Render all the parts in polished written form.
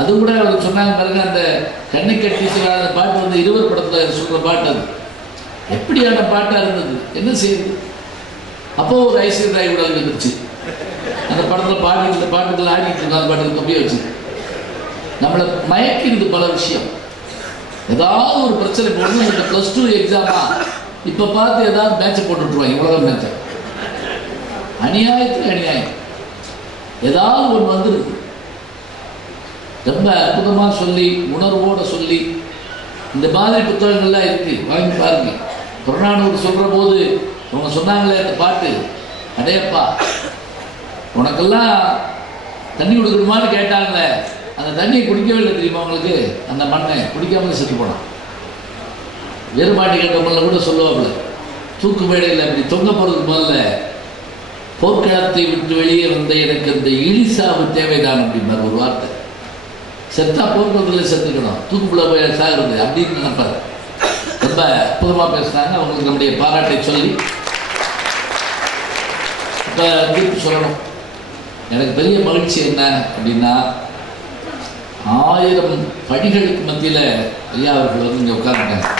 அது கூட அவர் சொன்னாங்க பாருங்க, அந்த கண்ணை கட்டி சொல்லாத பாட்டு வந்து இருவர் படத்தில் சொல்கிற பாட்டு. அது எப்படியான பாட்டாக இருந்தது, என்ன செய்யுது. அப்போ ஒரு ஐஸ்வர்யா ராய் கூட இருந்துச்சு அந்த படத்தில் பாட்டு, இந்த பாட்டுகள் ஆடிட்டு இருக்கோம். அந்த பாட்டுக்கு கம்பியை வச்சு நம்மளை மயக்கிறது பல விஷயம். ஏதாவது ஒரு பிரச்சனை போடணும். இந்த +2 எக்ஸாமா இப்போ பார்த்து ஏதாவது மேட்சை போட்டு விட்டுருவாங்க. இவ்வளோதான் மேட்சை, அநியாயத்துக்கு அநியாயம். ஏதாவது ஒன்று வந்துருக்கு. ரொம்ப அற்புதமாக சொல்லி உணர்வோடு சொல்லி இந்த மாதிரி புத்தகங்கள்லாம் இருக்குது, வாங்கி பாருங்க. புறநானூறு சொல்கிற போது அவங்க சொன்னாங்களே அந்த பாட்டு, அடையப்பா உனக்கெல்லாம் தண்ணி கொடுக்கணுமான்னு கேட்டாங்களே, அந்த தண்ணியை குடிக்கவே இல்லை தெரியுமா உங்களுக்கு. அந்த மண்ணை குடிக்காமல் செத்து போனான். வேறுபாட்டி கட்டமல்ல கூட சொல்லுவாப்புல, தூக்கு மேடையில் அப்படி தொங்க போகிறதுக்கு முதல்ல போர்க்களத்தை விட்டு வெளியே வந்த எனக்கு அந்த இழிசாவு தேவைதான் அப்படின்னார் ஒரு வார்த்தை. செத்தா போர்க்களத்தில் செத்துக்கணும், தூக்குக்குள்ள போய் சாகிறது அப்படின்னு நினைப்பார். ரொம்ப அற்புதமாக பேசுனாங்க. அவங்களுக்கு நம்முடைய பாராட்டை சொல்லி இப்போ திருப்பி சொல்லணும். எனக்கு பெரிய மகிழ்ச்சி என்ன அப்படின்னா, 1000 படிகளுக்கு மத்தியில் ஐயா அவர்கள் வந்து இங்கே உட்காந்துட்டாங்க.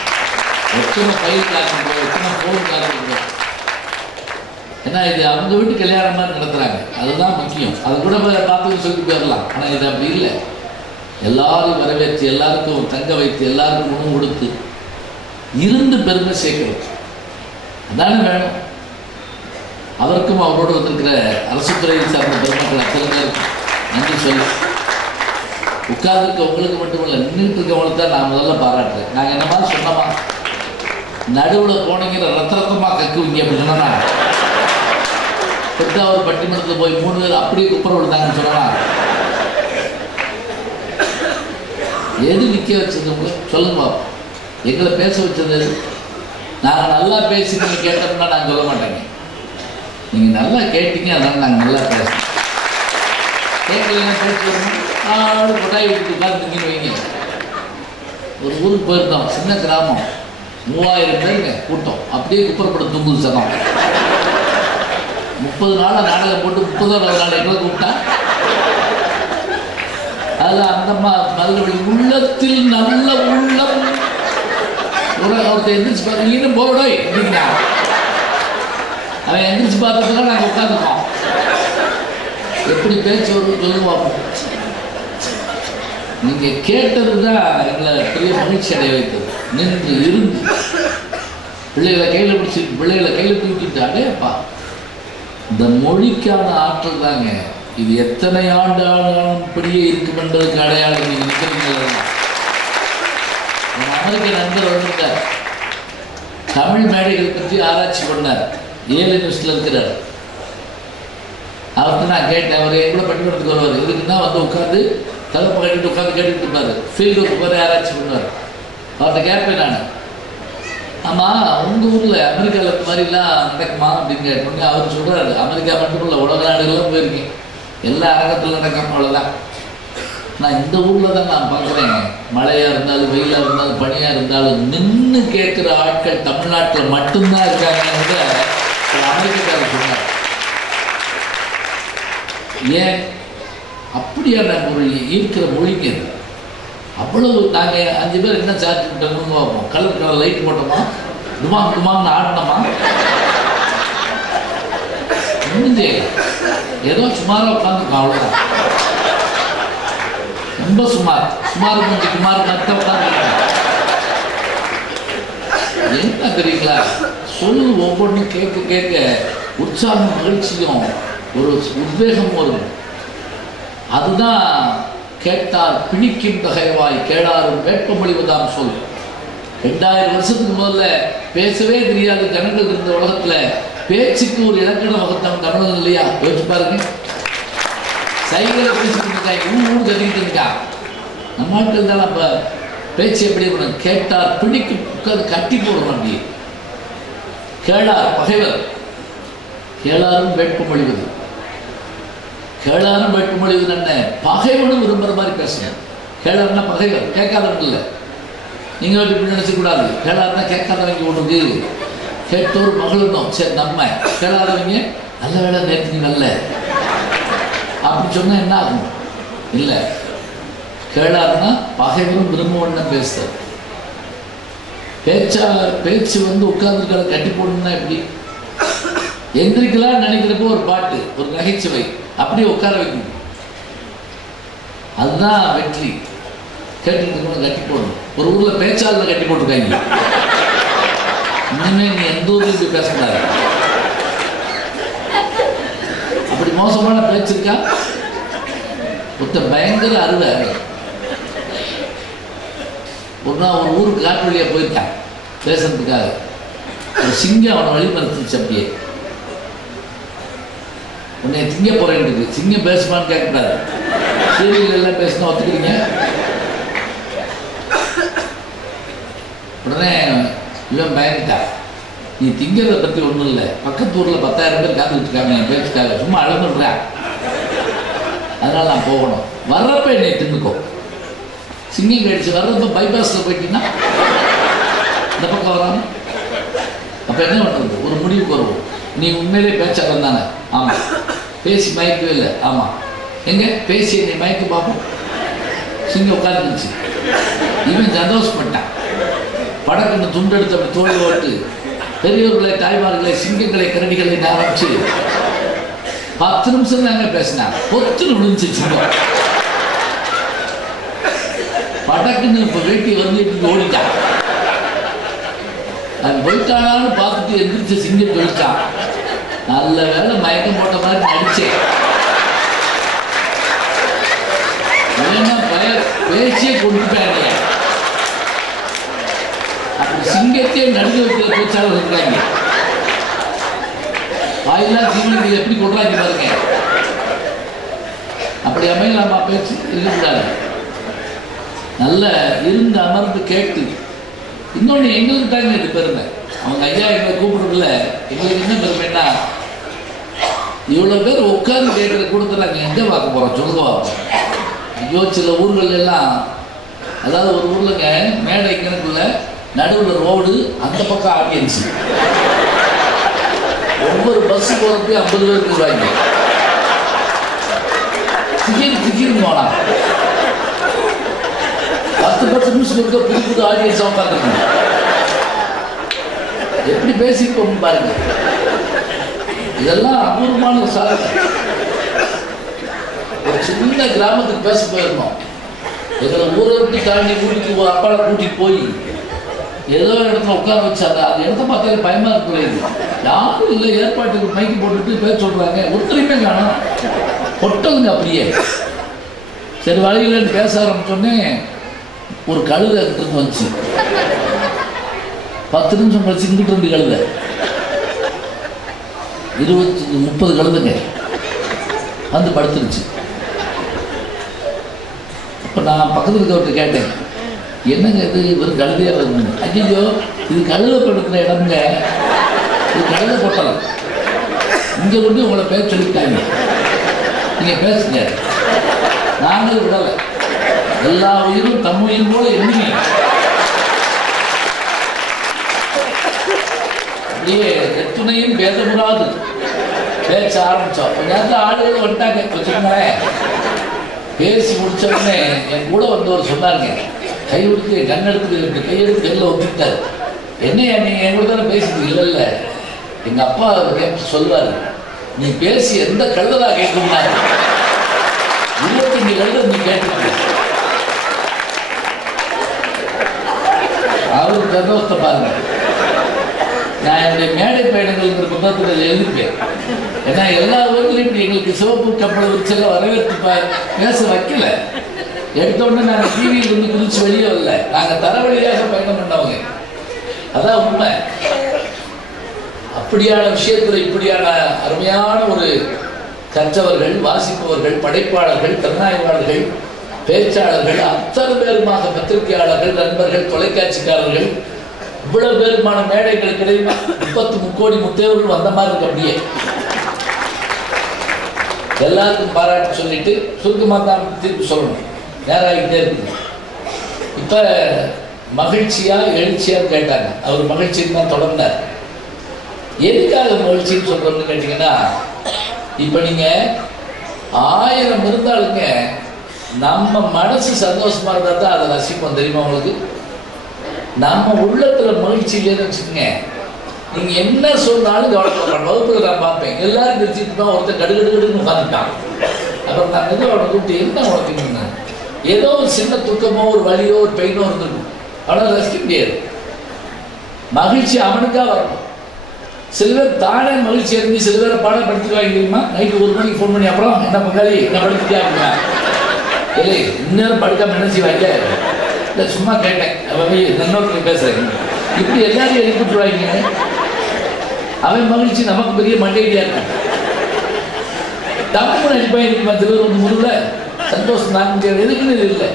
எத்தனை பயில் காக்கணும், எத்தனை போன் காக்கணும். ஏன்னா இது அவங்க வீட்டு கல்யாணம் மாதிரி நடத்துகிறாங்க, அதுதான் முக்கியம். அது கூட பார்த்து சொல்லிட்டு போயிடலாம். ஆனால் இது அப்படி இல்லை. எல்லாரும் வரவேற்று, எல்லாருக்கும் தங்க வைத்து, எல்லாருக்கும் உணவு கொடுத்து இருந்து பெருமை சேர்க்கிறது அதானே வேணும். அவருக்கும் அவரோடு வந்திருக்கிற அரசு துறையை சார்ந்த பெருமக்கள் அத்தனை பேருக்கு நன்றி சொல்லி, உட்கார்ந்துருக்க உங்களுக்கு மட்டுமில்லை, நின்றுட்டு இருக்கவங்களுக்கு தான் நான் முதல்ல பாராட்டுறேன். நாங்கள் என்ன மாதிரி சொன்னோமா, நடுவில் போனீங்கிற ரத்தமாக கக்குவீங்க அப்படின்னு சொன்னா, ஒரு பட்டிமன்றத்தில் போய் 3 பேர் அப்படியே குப்பரை விழுந்தாங்கன்னு சொன்னா, எது நிற்க வச்சது உங்களுக்கு சொல்லுங்க பாப்போம். எங்களை பேச வச்சது, நாங்கள் நல்லா பேசி நீங்கள் கேட்டோம்னா நான் சொல்ல மாட்டேங்க. நீங்கள் நல்லா கேட்டீங்க, அதனால் நாங்கள் நல்லா பேசுகிறோம். கேட்கலாம் பேச்சு வரணும், ஆடு கொட்டாய் விட்டு உட்காந்துங்கன்னு வைங்க. ஒரு ஊருக்கு போயிருந்தோம், சின்ன கிராமம், 3000 பேருங்க கூட்டம், அப்படியே குப்பரப்பட தூங்குது சனம். 30 நாள் நாடகம் போட்டு 30வது நாள் எங்களை கூப்பிட்டா, அதில் அந்த நல்ல உள்ளத்தில் நல்ல உள்ளம் ஒருத்தர் எந்திரிச்சு பார்த்து இன்னும் போடோய் அப்படின்னா, அவன் எந்திரிச்சு பார்த்துட்டு நாங்கள் உட்காந்துருக்கோம். எப்படி பேச்சு வரும் சொல்லுவோம். நீங்கள் கேட்டது தான் எங்களை பெரிய மகிழ்ச்சி அடைய வைத்தது. நின்று இருந்து பிள்ளைகளை கையில் பிடிச்சிட்டு, பிள்ளைகளை கையில் தூக்கிட்டு, அடையப்பா இந்த மொழிக்கான ஆற்றல் தாங்க இது. எத்தனை ஆண்டு ஆனாலும் இப்படியே இருக்கும் என்பதற்கு அடையாளம். நீங்கள் நிற்கிறீங்களா? என் அமெரிக்க நண்பர் வந்திருக்கார், தமிழ் மேடைகள் பற்றி ஆராய்ச்சி பண்ணார், ஏல் யூனிவர்சிட்டியில் இருக்கிறார். அவர்கிட்ட நான் கேட்டேன், அவர் எவ்வளோ பட்டிமன்றத்துக்கு வருவார், இதுக்குன்னா வந்து உட்காந்து தலைப்பை கட்டிட்டு உட்காந்து கேட்டுட்டு இருப்பார். ஃபீல்டு ஒர்க் போய் ஆராய்ச்சி பண்ணுவார். அவர்கிட்ட கேட்பேன் நான், ஆமாம் உங்கள் ஊரில் அமெரிக்காவில் இந்த மாதிரிலாம் நடக்குமா அப்படின்னு கேட்டோன்னே அவர் சொல்கிறார், அமெரிக்கா மட்டும் இல்லை, உலக நாடுகள்லாம் போயிருக்கேன், எல்லா அரங்கத்தில் நடக்கும், அவ்வளோதான். நான் இந்த ஊரில் தான் நான் பார்க்குறேன், மழையாக இருந்தாலும் வெயிலாக இருந்தாலும் பனியாக இருந்தாலும் நின்று கேட்குற ஆட்கள் தமிழ்நாட்டில் மட்டும்தான் இருக்காங்க. அமெரிக்காக்காரர் சொன்னார். ஏன் அப்படியான மொழி ஈர்க்கிற மொழிங்க இது. அவ்வளவு நாங்கள் 5 பேர் என்ன சார்ஜ் பண்ணிட்டோம்னு பார்ப்போம். கலர் கலர் லைட் போட்டோமா, டுமாங் டுமாங்னு ஆடினோமா, முடிஞ்சே ஏதோ சுமாராக உட்காந்துருக்கோம், அவ்வளோதான். ரொம்ப சுமார் கொஞ்சம் குமார் மற்ற உட்காந்துருக்கோம். என்ன தெரியுங்களா, சொல்லு ஒவ்வொன்றும் கேட்க கேட்க உற்சாகம் மகிழ்ச்சியும் ஒரு உத்வேகம் வரும். அதுதான் கேட்டார் பிணிக்கும் தகைவாய் கேளாரும் வேட்பமொழிவதாம் சொல். 2000 வருஷத்துக்கு முதல்ல பேசவே தெரியாத ஜனங்கள் இருந்த உலகத்துல பேச்சுக்கு ஒரு இலக்கண வகுத்தம் தமிழன் இல்லையா? யோசிச்சு பாருங்க. சைகளை பேசிட்டு இருக்காங்க, ஊர் கட்டிக்கிட்டு இருக்கா. நம்ம ஆட்கள் தான் நம்ம பேச்சு எப்படி பண்ணணும், கேட்டார் பிணிக்கும் உட்காந்து கட்டி போடணும். அப்படி கேளார் பகைவர், கேளாரும் வேட்பமொழிவது. கேளாரும் வேட்புமொழிவது என்ன, பகைவனும் விரும்புகிற மாதிரி பேசுங்க. கேளாருன்னா பகைவர், கேட்காதவங்க இல்லை. நீங்கள் இப்படி நினச்சக்கூடாது. கேளாருன்னா கேட்காதவங்க ஒன்றுக்கு, கேட்டோர் மகளும் சரி நம்ம, கேளாதவங்க நல்ல வேலை நேற்று நல்ல அப்படி சொன்னால் என்ன ஆகும்? இல்லை, கேளாருன்னா பகைவரும் விரும்புவன்னு பேசுறார். பேச்சு வந்து உட்கார்ந்துருக்கால கட்டி போடணும்னா எப்படி? எந்திரிக்கலாம் நினைக்கிறப்போ ஒரு பாட்டு, ஒரு நகைச்சுவை, அப்படியே உட்கார வைக்கணும். அதுதான் வெற்றி. கேட்டுக்கிட்டு கட்டி போடணும். ஒரு ஊர்ல பேச்சாளர் கட்டி போட்டிருக்காங்க. இனிமே நீ எந்த ஊர்ல இப்படி பேசக்கூடாது. அப்படி மோசமான பேச்சு இருக்கா? பயங்கர அருவை. ஒரு நாள் ஒரு ஊருக்கு காட்டு வழியா போயிருக்கான் பேசுறதுக்காக. ஒரு சிங்கம் அவனை வழிமறுத்துச்சு. அப்படியே உன்னை திங்க போறேன். சிங்கம் பேசுமான்னு கேட்கக்கூடாது. சீரியல் எல்லாம் பேசினா ஒத்துக்கிறீங்க. உடனே இவன் பயந்துட்டான். நீ திங்கிறத பற்றி ஒன்றும் இல்லை, பக்கத்து ஊரில் 10,000 பேர் காத்துக்கிட்டு இருக்காங்க என் பேச்சுக்காக, சும்மா அழகுறேன், அதனால் நான் போகணும். வர்றப்ப என்னை தின்னுக்கோ. சிங்கிங் கழிச்சு வர்றப்ப பைபாஸில் போயிட்டீங்கன்னா இந்த பக்கம் வராமல் அப்போ என்ன பண்ணுறது? ஒரு முடிவுக்கு வருவோம். நீ உண்மையிலே பேச்சாளர் தானே? ஆமாம். பேசி மயக்கவே இல்லை? ஆமாம். எங்கே பேசி என்னை மயக்க பார்ப்போம். சிங்கம் உட்காந்துருச்சு. இவன் சந்தோஷப்பட்டான். படக்குன்னு துண்டு எடுத்து அப்படி தோழி ஓட்டு பெரியவர்களை, தாய்மார்களை, சிங்கங்களை, கரடிகளை ஆரம்பிச்சு 10 நிமிஷம் தாங்க பேசினான். பொத்துன்னு விழுந்துச்சு சிங்கம். படக்குன்னு இப்போ வேட்டி வந்து ஓடிட்டான். அது போயிட்டானான்னு பார்த்துட்டு எந்திரிச்ச சிங்கம் போயிட்டான். நல்ல வேலை மயக்கம் போட்ட மாதிரி நடிச்சேன். பேச்சியே கொண்டுட்டாங்க. அப்படி சிங்கத்தையே நடுங்க வைக்கிற பேச்சாளர் இருக்கிறாங்க. வாயிலா தீவனங்கள் எப்படி கொள்றாங்க பாருங்க. அப்படி அமையலாமா? பேச்சு இருக்கக்கூடாது. நல்ல இருந்து அமர்ந்து கேட்டு. இன்னொன்று எங்களுக்கு தாங்க இது பெருமை. அவங்க ஐயா எங்களை கூப்பிடுறதுல எங்களுக்கு என்ன பெருமைன்னா, இவ்வளோ பேர் உட்கார்ந்து கேட்குற கூட்டத்தில் நாங்கள் எங்கே பார்க்க போகிறோம் சொல்லுங்க பார்ப்போம். ஐயோ, சில ஊர்கள் எல்லாம், அதாவது ஒரு ஊர்லங்க மேடை கிணக்குள்ள நடுவில் ரோடு, அந்த பக்கம் ஆடியன்ஸ். ஒவ்வொரு பஸ்ஸு போகிறப்ப 50 பேர் கூடுவாங்க. திடீர்னு போனாங்க 10 நிமிஷம் இருக்க புது புது ஆடியன்ஸாக உட்காந்துருக்கணும். எப்படி பேசிப்போம் பாருங்க. இதெல்லாம் அபூர்வமான ஒரு சாதனை. ஒரு சின்ன கிராமத்துக்கு பேச போயிருந்தோம். எங்களை ஊரை விட்டு தாண்டி கூட்டிட்டு அப்பாவை கூட்டிட்டு போய் ஏதோ இடத்துல உட்கார வச்சாங்க. அந்த இடத்த பார்த்தாலே பயமா இருக்கு. யாரும் இல்லை, ஏற்பாட்டுக்கு மைக்கு போட்டுட்டு பேச சொல்றாங்க. ஒருத்தரையுமே காணும். பொட்டலுங்க அப்படியே. சரி வழியில் பேச ஆரம்பிச்சோடனே ஒரு கழுதை எடுத்துட்டு வந்துச்சு. 10 நிமிஷம் கழிச்சு இங்கிட்டு 2 கழுதை, 20-30 கழுதைங்க வந்து படுத்துருச்சு. இப்போ நான் பக்கத்தில் இருக்கவர்கிட்ட கேட்டேன், என்னங்க இது இவர் கழுதையாக வருதுங்க? ஐயோ, இது கழுதை படுக்கிற இடம்ங்க, இது கழுதை பொட்டலம். இங்கே கொண்டு உங்களை பேச சொல்லிட்டாங்க, நீங்கள் பேசுங்க. நாங்கள் விடலை. எல்லா உயிரும் தம் உயிர் போல எண்ணுங்க. அப்படியே எத்துணையும் பேசக்கூடாது. பேச ஆரம்பித்தோம். கொஞ்ச நேரத்தில் ஆளுகள் வந்துட்டாங்க. வச்சுக்கோங்களேன். பேசி முடிச்ச உடனே என் கூட வந்தவர் சொன்னாருங்க, கை கொடுத்து கண்ணெடுத்து கையெடுத்து கையில் ஒப்பிட்டார். என்னையா நீங்கள் என் கூட தானே பேசிட்டு? இல்லை இல்லை, எங்கள் அப்பா கேட்டு சொல்லுவார், நீ பேசி எந்த கழுதலா கேட்கும்னா 25 கழுதை நீ கேட்டு. அவருக்கு சந்தோஷத்தை பாருங்க. நான் என்னுடைய மேடை பயணங்கள் புத்தகத்தில் எழுதிப்பேன். ஏன்னா எல்லா ஊர்லையும் இப்படி எங்களுக்கு சிவப்பு கப்பலை வச்செல்லாம் வரவேற்று பேச வைக்கல. எடுத்தோடனே நாங்கள் டிவியில் இருந்து குதிச்சு வெளியே வரல. நாங்கள் தர வழியாக பயணம் பண்ணவங்க. அதான் உண்மை. அப்படியான விஷயத்தில் இப்படியான அருமையான ஒரு கற்றவர்கள், வாசிப்பவர்கள், படைப்பாளர்கள், திறனாய்வாளர்கள், பேச்சாளர்கள், அத்தனை பேருமாக பத்திரிகையாளர்கள், நண்பர்கள், தொலைக்காட்சிக்காரர்கள், இவ்வளவு பேருமான மேடைகளுக்கு இடையே 30 கோடி முத்தேவர்கள் வந்த மாதிரி இருக்கு. அப்படியே எல்லாருக்கும் பாராட்டு சொல்லிட்டு சுருக்கமாக தான் திருப்பி சொல்லணும். நேராகிட்டே இருக்குது. இப்போ மகிழ்ச்சியா எழுச்சியா கேட்டாங்க. அவர் மகிழ்ச்சின்னு தான் தொடர்ந்தார். எதுக்காக மகிழ்ச்சின்னு சொல்றோம்னு கேட்டீங்கன்னா, இப்போ நீங்க 1000 இருந்தாலுங்க நம்ம மனசு சந்தோஷமா இருந்தா தான் அதை ரசிப்போம். தெரியுமா உங்களுக்கு? நம்ம உள்ளத்துல மகிழ்ச்சி இல்லைன்னு வச்சுக்கோங்க, நீங்க என்ன சொன்னாலும் கவலைப்பட. வகுப்புல நான் பார்ப்பேன், எல்லாரும் தெரிஞ்சுட்டு ஒருத்தர் கடுகடுன்னு உட்காந்துட்டான். அப்புறம் நான் எதுவும் அவனை கூப்பிட்டு என்ன உனக்கு, ஏதோ ஒரு சின்ன துக்கமோ ஒரு வலியோ ஒரு பெயினோ இருந்திருக்கும், அவனால் ரசிக்க முடியாது. மகிழ்ச்சி அவனுக்கா வரணும். சில பேர் தானே மகிழ்ச்சி இருந்து சில பேரை பாடம் படிச்சுருவாங்க. தெரியுமா? நைட்டு 1 மணிக்கு ஃபோன் பண்ணி அப்புறம் என்ன பங்காளி என்ன படிச்சுட்டே அப்படின்னா, இல்லை இந்நேரம் படுக்காம என்ன செய்வாங்க? இல்லை சும்மா கேட்டேன், நன்னோக்கில் பேசுறேன். இப்படி எல்லாரையும் எழுப்பிட்டுருவாங்க. அவன் மகிழ்ச்சி நமக்கு பெரிய மண்டையிலியா இருக்கான். தமிழ் அடிப்பாங்க திருவர் வந்து முருகல சந்தோஷம் நான் முடியாது, எதுக்குன்னு இது இல்லை.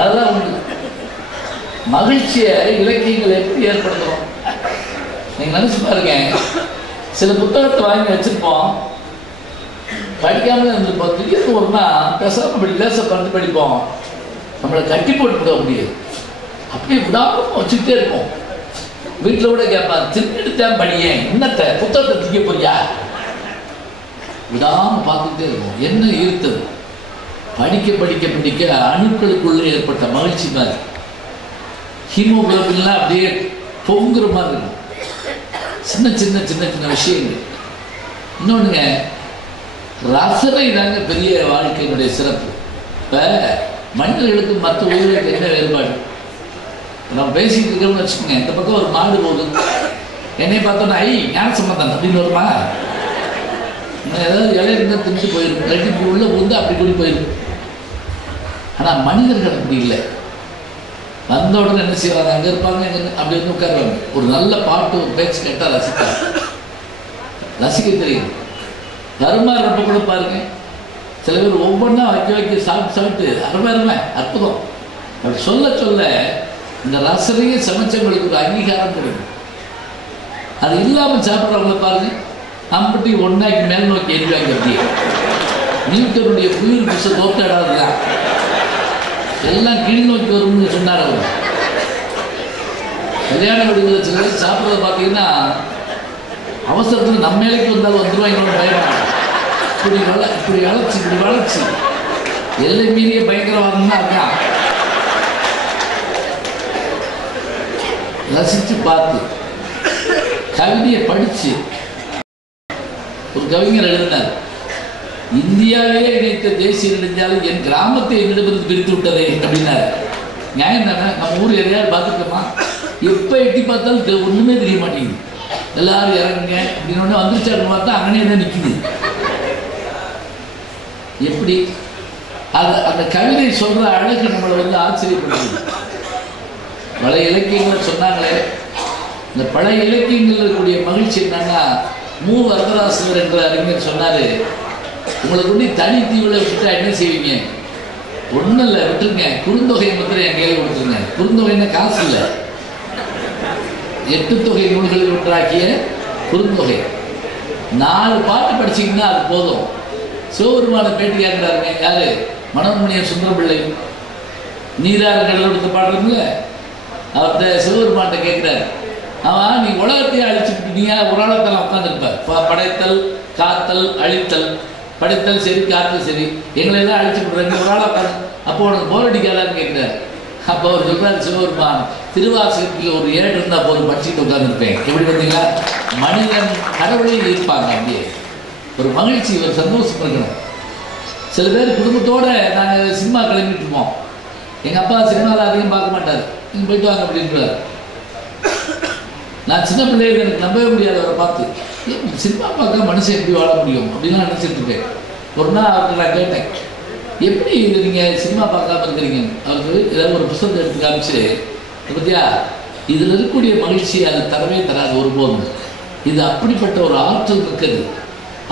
அதுதான் உண்டு. மகிழ்ச்சியை இலக்கியங்கள் எப்படி ஏற்படுத்துறோம் நீங்க நினைச்சு பாருங்க. சில புத்தகத்தை வாங்கி வச்சிருப்போம், படிக்காமலே இருந்திருப்போம். திடீர்னு ஒரு நாள் பேசாம அப்படி லேச பார்த்து படிப்போம், நம்மளை கட்டி போட்டு விட முடியாது. அப்படியே விடாம வச்சுக்கிட்டே இருப்போம். வீட்டில் கூட கேட்பான், திருப்பிட்டு தான் படியேன், என்னத்தை புத்தகத்தை திக்க போறியா? விடாம பார்த்துக்கிட்டே இருக்கும். என்ன ஈர்த்தது? படிக்க படிக்க படிக்க அணுக்களுக்குள்ளே ஏற்பட்ட மகிழ்ச்சி மாதிரி ஹீமோகுளோபின்லாம் அப்படியே பொங்குற மாதிரி இருக்கும். சின்ன சின்ன சின்ன சின்ன விஷயங்கள். இன்னொன்றுங்க, ரசனை தாங்க பெரிய வாழ்க்கையினுடைய சிறப்பு. இப்போ மனிதர்களுக்கு மற்ற உயிர்களுக்கு என்ன வேறுபாடு? நம்ம பேசிட்டு இருக்கோம்னு வச்சுக்கோங்க, இந்த பக்கம் ஒரு மாடு போகுது, என்னை பார்த்தோன்னா ஐ ஞான சம்பந்தம் அப்படின்னு வருமா? ஏதாவது இலைய இருந்தால் திணிச்சு போயிடும், கட்டிக்கு உள்ள வந்து அப்படி கூடி போயிடும். ஆனால் மனிதர்கள் அப்படி இல்லை. வந்த உடனே என்ன செய்வாங்க, அங்கே இருப்பாங்க, அப்படி வந்து உட்காருவாங்க. ஒரு நல்ல பாட்டு ஒரு பேச்சு கேட்டால் ரசிக்க தெரியும். கருமாறு ரொம்ப கூட பாருங்க, சில பேர் ஒவ்வொன்றா வைக்க சாப்பிட்டு அருமை அற்புதம் அப்படி சொல்ல சொல்ல இந்த ரசனையை சமைச்சவங்களுக்கு ஒரு அங்கீகாரம் கிடைக்கும். அது இல்லாமல் சாப்பிட்றவங்கள பாருங்க, அம்பட்டி ஒன்றாக்கி மேல் நோக்கி எரிவாங்க. அப்படியே நியூட்டனுடைய உயிர் பிச தோற்றாடாதுதான், எல்லாம் கீழ் நோக்கி வரும்னு சொன்னார் அவர். கல்யாண வீடுகளில் சில பேர் சாப்பிட்றத பார்த்தீங்கன்னா அவசரத்தில் நம்ம மேலைக்கு வந்தாலும் வந்துடுவாங்க பயமா. இப்படி வளர்ச்சி எல்லை மீறிய பயங்கரவாதம்னா அதுதான். ரசித்து பார்த்து கவிதையை படித்து ஒரு கவிஞர் எழுதினார், இந்தியாவே இணைத்த தேசிய நெடுஞ்சாலை என் கிராமத்தை என்னிடமிருந்து பிரித்து விட்டதே அப்படின்னாரு. நியாயம் தானே? நம்ம ஊர் எதையாவது பார்த்துக்கோமா? எப்போ எட்டி பார்த்தாலும் ஒன்றுமே தெரிய மாட்டேங்குது. எல்லாரும் இறங்குங்க அப்படின்னு வந்துருச்சாருன்னு பார்த்தா அங்கனே தான் நிற்குது. எப்படி அந்த கவிதை சொல்ற அழகு நம்மளை வந்து ஆச்சரியப்படுது. பழைய இலக்கியங்கள் சொன்னாங்களே, இந்த பழைய இலக்கியங்கள் இருக்கக்கூடிய மகிழ்ச்சி என்னன்னா, மு வரதராசவர் என்ற அறிஞர் சொன்னாரு, உங்களுக்கு வந்து தனி தீவுல விட்டுட்டா என்ன செய்வீங்க? ஒன்றும் இல்லை, விட்டுருங்க, குறுந்தொகை மாத்திரம் என் கையில் கொடுத்துருங்க. குறுந்தொகைன்னா காசு இல்லை, 8 தொகை நூல்களில் ஒன்றாக்கிய குறுந்தொகை. 4 பாட்டு படிச்சிங்கன்னா அது போதும். சிவபெருமான பேட்டி கேட்கிறாருங்க, யாரு? மனோன்மணியர் சுந்தரபிள்ளை. நீராறு கடல் எடுத்து பாடுறதுல அவர்கிட்ட சிவபெருமான்கிட்ட கேட்கிறாரு, அவன் நீ உலகத்தையே அழிச்சுட்டு நீ ஒரு ஆளத்தில் உட்காந்துருப்ப, படைத்தல் காத்தல் அழித்தல், படைத்தல் சரி காத்தல் சரி, எங்களை எல்லாம் அழிச்சு விடுறாங்க, ஒரு ஆளாக உட்காந்து, அப்போ உனக்கு போர் அடிக்காதான்னு கேட்கிறாரு. அப்போ அவர் சொல்றாரு சிவபெருமான், திருவாசகத்தில் ஒரு ஏடு இருந்தால் போதும் படிச்சுட்டு உட்காந்துருப்பேன். எப்படி பார்த்தீங்களா? மனிதன் கடவுளையும் இருப்பாங்க. அப்படியே ஒரு மகிழ்ச்சி, ஒரு சந்தோஷம் இருக்கணும். சில பேர் குடும்பத்தோடு நாங்கள் சினிமா கிளம்பிட்டு இருப்போம். எங்கள் அப்பா சினிமாவில் அதிகம் பார்க்க மாட்டார், நீங்கள் போயிட்டு வாங்க அப்படின்றார். நான் சின்ன பிள்ளைகள் எனக்கு நம்பவே முடியாது அவரை பார்த்து, சினிமா பார்க்க மனுஷன் எப்படி வாழ முடியும் அப்படின்லாம் நினச்சிட்டு இருக்கேன். ஒரு நாள் அவர்கிட்ட நான் கேட்டேன், எப்படி இது நீங்கள் சினிமா பார்க்காம இருக்கிறீங்க? அவருக்கு ஏதாவது ஒரு புத்தகத்தை எடுத்து காமிச்சு, பத்தியா இதில் இருக்கக்கூடிய மகிழ்ச்சி அது தரவே தராது ஒருபோதும். இது அப்படிப்பட்ட ஒரு ஆற்றல் இருக்குது.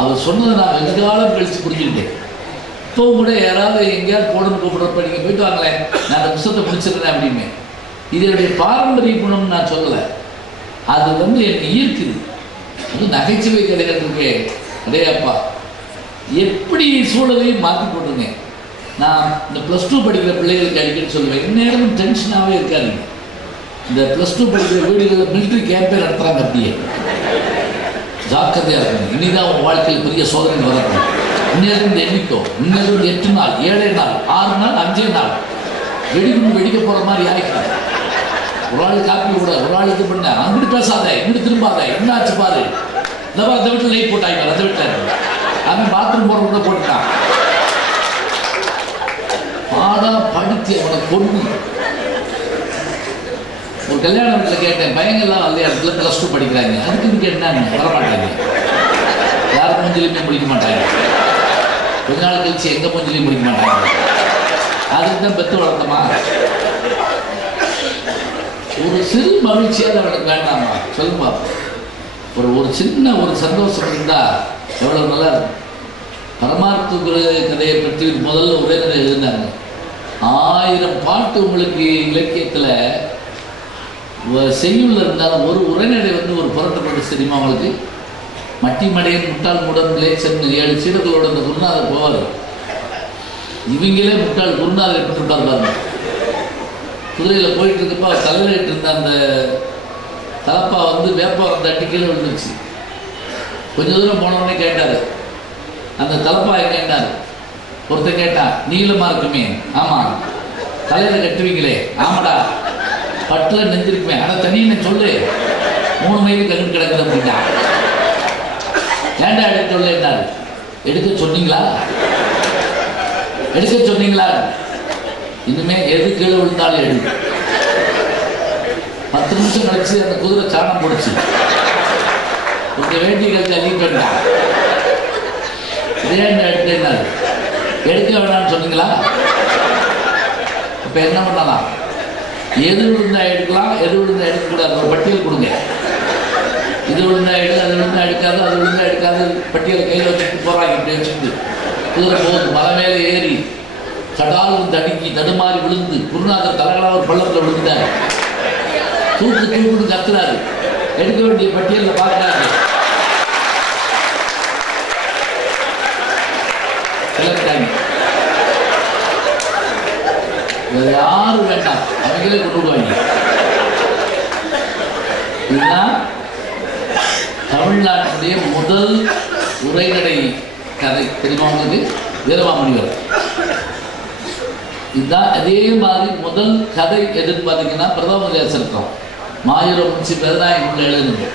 அவர் சொன்னதை நான் வெகுகாலம் கழித்து புரிஞ்சுக்கிட்டேன். இப்போ கூட யாராவது எங்கேயாவது போடணும் கூப்பிட்றப்ப நீங்கள் போயிட்டு வாங்களேன், நான் அந்த புத்தகத்தை முடிச்சிடுறேன் அப்படின்னு. இதனுடைய பாரம்பரிய குணம்னு நான் சொல்லலை, அது வந்து என்னை ஈர்க்குது. அது நகைச்சுவை கதைகள் இருக்கே, அடையப்பா எப்படி சூழலையும் மாற்றி போட்டுருங்க. நான் இந்த +2 படிக்கிற பிள்ளைகளுக்கு அடிக்கடி சொல்லுவேன், இந்நேரமும் டென்ஷனாகவே இருக்காதுங்க. இந்த +2 படிக்கிற வீடுகளில் மிலிட்ரி கேம்பே நடத்துகிறாங்க. அப்படியே ஜாக்கிரதையாக இருக்கணும். இனிதான் உங்கள் வாழ்க்கையில் பெரிய சோதனை வரணும். இன்னிலிருந்து எண்ணிக்கோ, இன்னிலிருந்து 8 நாள் 7 நாள் 6 நாள் 5 நாள் வெடிக்கணும், வெடிக்க போகிற மாதிரி ஆகிக்கலாம். ஒரு ஆள் காப்பி விட, ஒரு ஆள் இது பண்ண, அங்கிட்டு பேசாத, இங்கிட்டு திரும்பாத, என்ன ஆச்சு பாரு, இந்த மாதிரி அந்த வீட்டில் லைட் போட்டாங்க, அந்த வீட்டில் அவன் பாத்ரூம் போகிற கூட போட்டுட்டான். பாடா படித்து அவனை கொண்டு ஒரு கல்யாண வீட்டில் கேட்டேன், பையங்கள்லாம் அந்த இடத்துல +2 படிக்கிறாங்க, அதுக்கு கேட்டாங்க, வரமாட்டாங்க, யார் மூஞ்சிலையுமே முடிக்க மாட்டாங்க, கொஞ்ச நாள் கழிச்சு எங்கள் மூஞ்சிலையும் முடிக்க மாட்டாங்க. அதுக்கு தான் பெற்று வளர்த்தமா. ஒரு சிறு மகிழ்ச்சியாக அவனுக்கு வேண்டாமா சொல்லுமா. ஒரு சின்ன ஒரு சந்தோஷம் இருந்தால் எவ்வளோ நல்லா இருக்கும். பரமார்த்த கதையை பற்றி முதல்ல உரைநடை எழுதினாங்க. 1000 பாட்டு உங்களுக்கு இலக்கியத்தில் செய்யுள்ள இருந்தாலும் ஒரு உரைநடை ஒரு புரட்டப்பட்டு தெரியுமா அவங்களுக்கு. மட்டி மடையன் முட்டாள் முடன் லேச்சன் 7 சீடர்களோட அந்த குருநாதர் போவார். இவங்களே முட்டாள் குருநாதர் எப்படி பாருங்க. குதிரையில் போயிட்டு இருக்கப்போ அவர் தலையிட்டு இருந்த அந்த தலப்பா வேப்பம் தட்டி கீழே விழுந்துருச்சு. கொஞ்சம் தூரம் போனவொடனே கேட்டார், அந்த தலப்பா கேட்டார். ஒருத்தர் கேட்டான், நீளமாக இருக்குமே, ஆமாம். தலையில் கட்டுவீங்களே, ஆமாடா. பட்டில் நெஞ்சிருக்குமே, ஆனால் தனியை சொல்லு, 3 மைலுக்கு கண்டு கிடக்குது அப்படின்னா. ஏண்டா எடுக்க சொல்ல என்னாரு, எடுக்க சொன்னீங்களா, எடுக்க சொன்னீங்களா, இனிமே எது கீழே விழுந்தாலும் எடு. 10 நிமிஷம் கழிச்சு அந்த குதிரை சாணம் போடுச்சு. கொஞ்சம் வேண்டிய கழிச்சு அள்ளிட்டு வந்தான். ஏன் எடுத்தேன்னாரு, எடுக்க வேணாம்னு சொன்னீங்களா. இப்போ என்ன பண்ணலாம், எது விழுந்தா எடுக்கலாம், எது விழுந்தா எடுக்கக்கூடாது, ஒரு பட்டியல் கொடுங்க. இது விழுந்தா எடு, அது விழுந்தா எடுக்காது, அது விழுந்தா எடுக்காது, பட்டியலை கையில் வச்சுட்டு போகிறாங்க. இப்படி வச்சுட்டு குதிரை போகுது. மலை மேலே ஏறி சடாலும் தடுக்கி தடுமாறி விழுந்து குருநாதர் தலைகளாக ஒரு பள்ளத்தில் விழுந்தார். தூக்குன்னு கத்துறாரு. எடுக்க வேண்டிய பட்டியலில் பார்க்குறாரு. கிளம்பிட்டாங்க. யாரும் வேண்டாம், அவங்களே கொண்டு விடுவாங்க. இதுதான் தமிழ்நாட்டுடைய முதல் உரைநடை கதை தெரியுமா உங்களுக்கு, வீரமாமுனிவர். இதுதான் அதே மாதிரி முதல் கதை எதுன்னு பார்த்தீங்கன்னா பிரதம சரித்திரம் மாயூர முன்சி பெருநாயகம் எழுதுனது.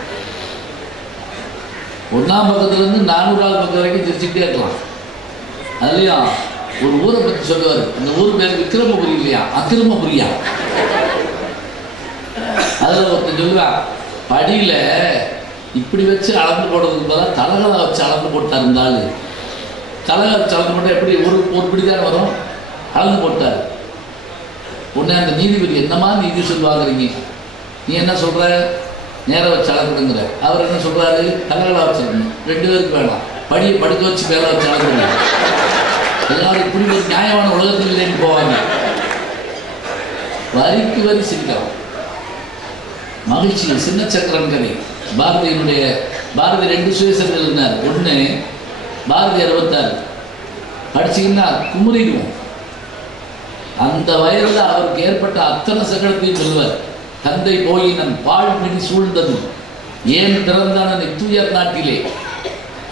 1ஆம் பக்கத்துலேருந்து 400ஆவது பக்கம் வரைக்கும் திருச்சிக்கிட்டே இருக்கலாம். அதுலேயும் ஒரு ஊரை பற்றி சொல்லுவார். அந்த ஊர் பேர் விக்ரமபுரி இல்லையா, அக்கிரமபுரியா. அதில் ஒருத்தர் சொல்லுவான், படியில் இப்படி வச்சு அளந்து போடுறதுக்கு பதிலாக தலகலை வச்சு அளந்து போட்டார். இருந்தாலும் தலகலை வச்சு அளந்து போட்டால் எப்படி ஒரு பிடி தானே வரும், அளந்து போட்டார். உடனே அந்த நீதிபதி, என்னமா நீதி சொல்லுவாங்கிறீங்க, நீ என்ன சொல்கிற, நேரம் வச்சு அளக்குதுங்கிற. அவர் என்ன சொல்கிறாரு, தலகலை வச்சுருக்கணும், 2 பேருக்கு வேணாம், படியை படுக்க வச்சு வேலை வச்சு அளக்குங்க. எல்லாரும் இப்படி ஒரு நியாயமான உலகத்தில் இல்லைன்னு போவாங்க. வரிக்கு வரி சிரிக்கலாம். மகிழ்ச்சி சின்ன சக்கரன் கதை. பாரதியினுடைய பாரதி 2 சுயசர்கள் இருந்தார். ஒன்று பாரதி 66 படிச்சிங்கன்னா குமுறிடுவோம். அந்த வயதில் அவருக்கு ஏற்பட்ட அத்தனை சங்கடத்தையும் சொல்லுவார். தந்தை போயினன் பால் மிடி சூழ்ந்தது ஏன் பிறந்தான தூயர் நாட்டிலே.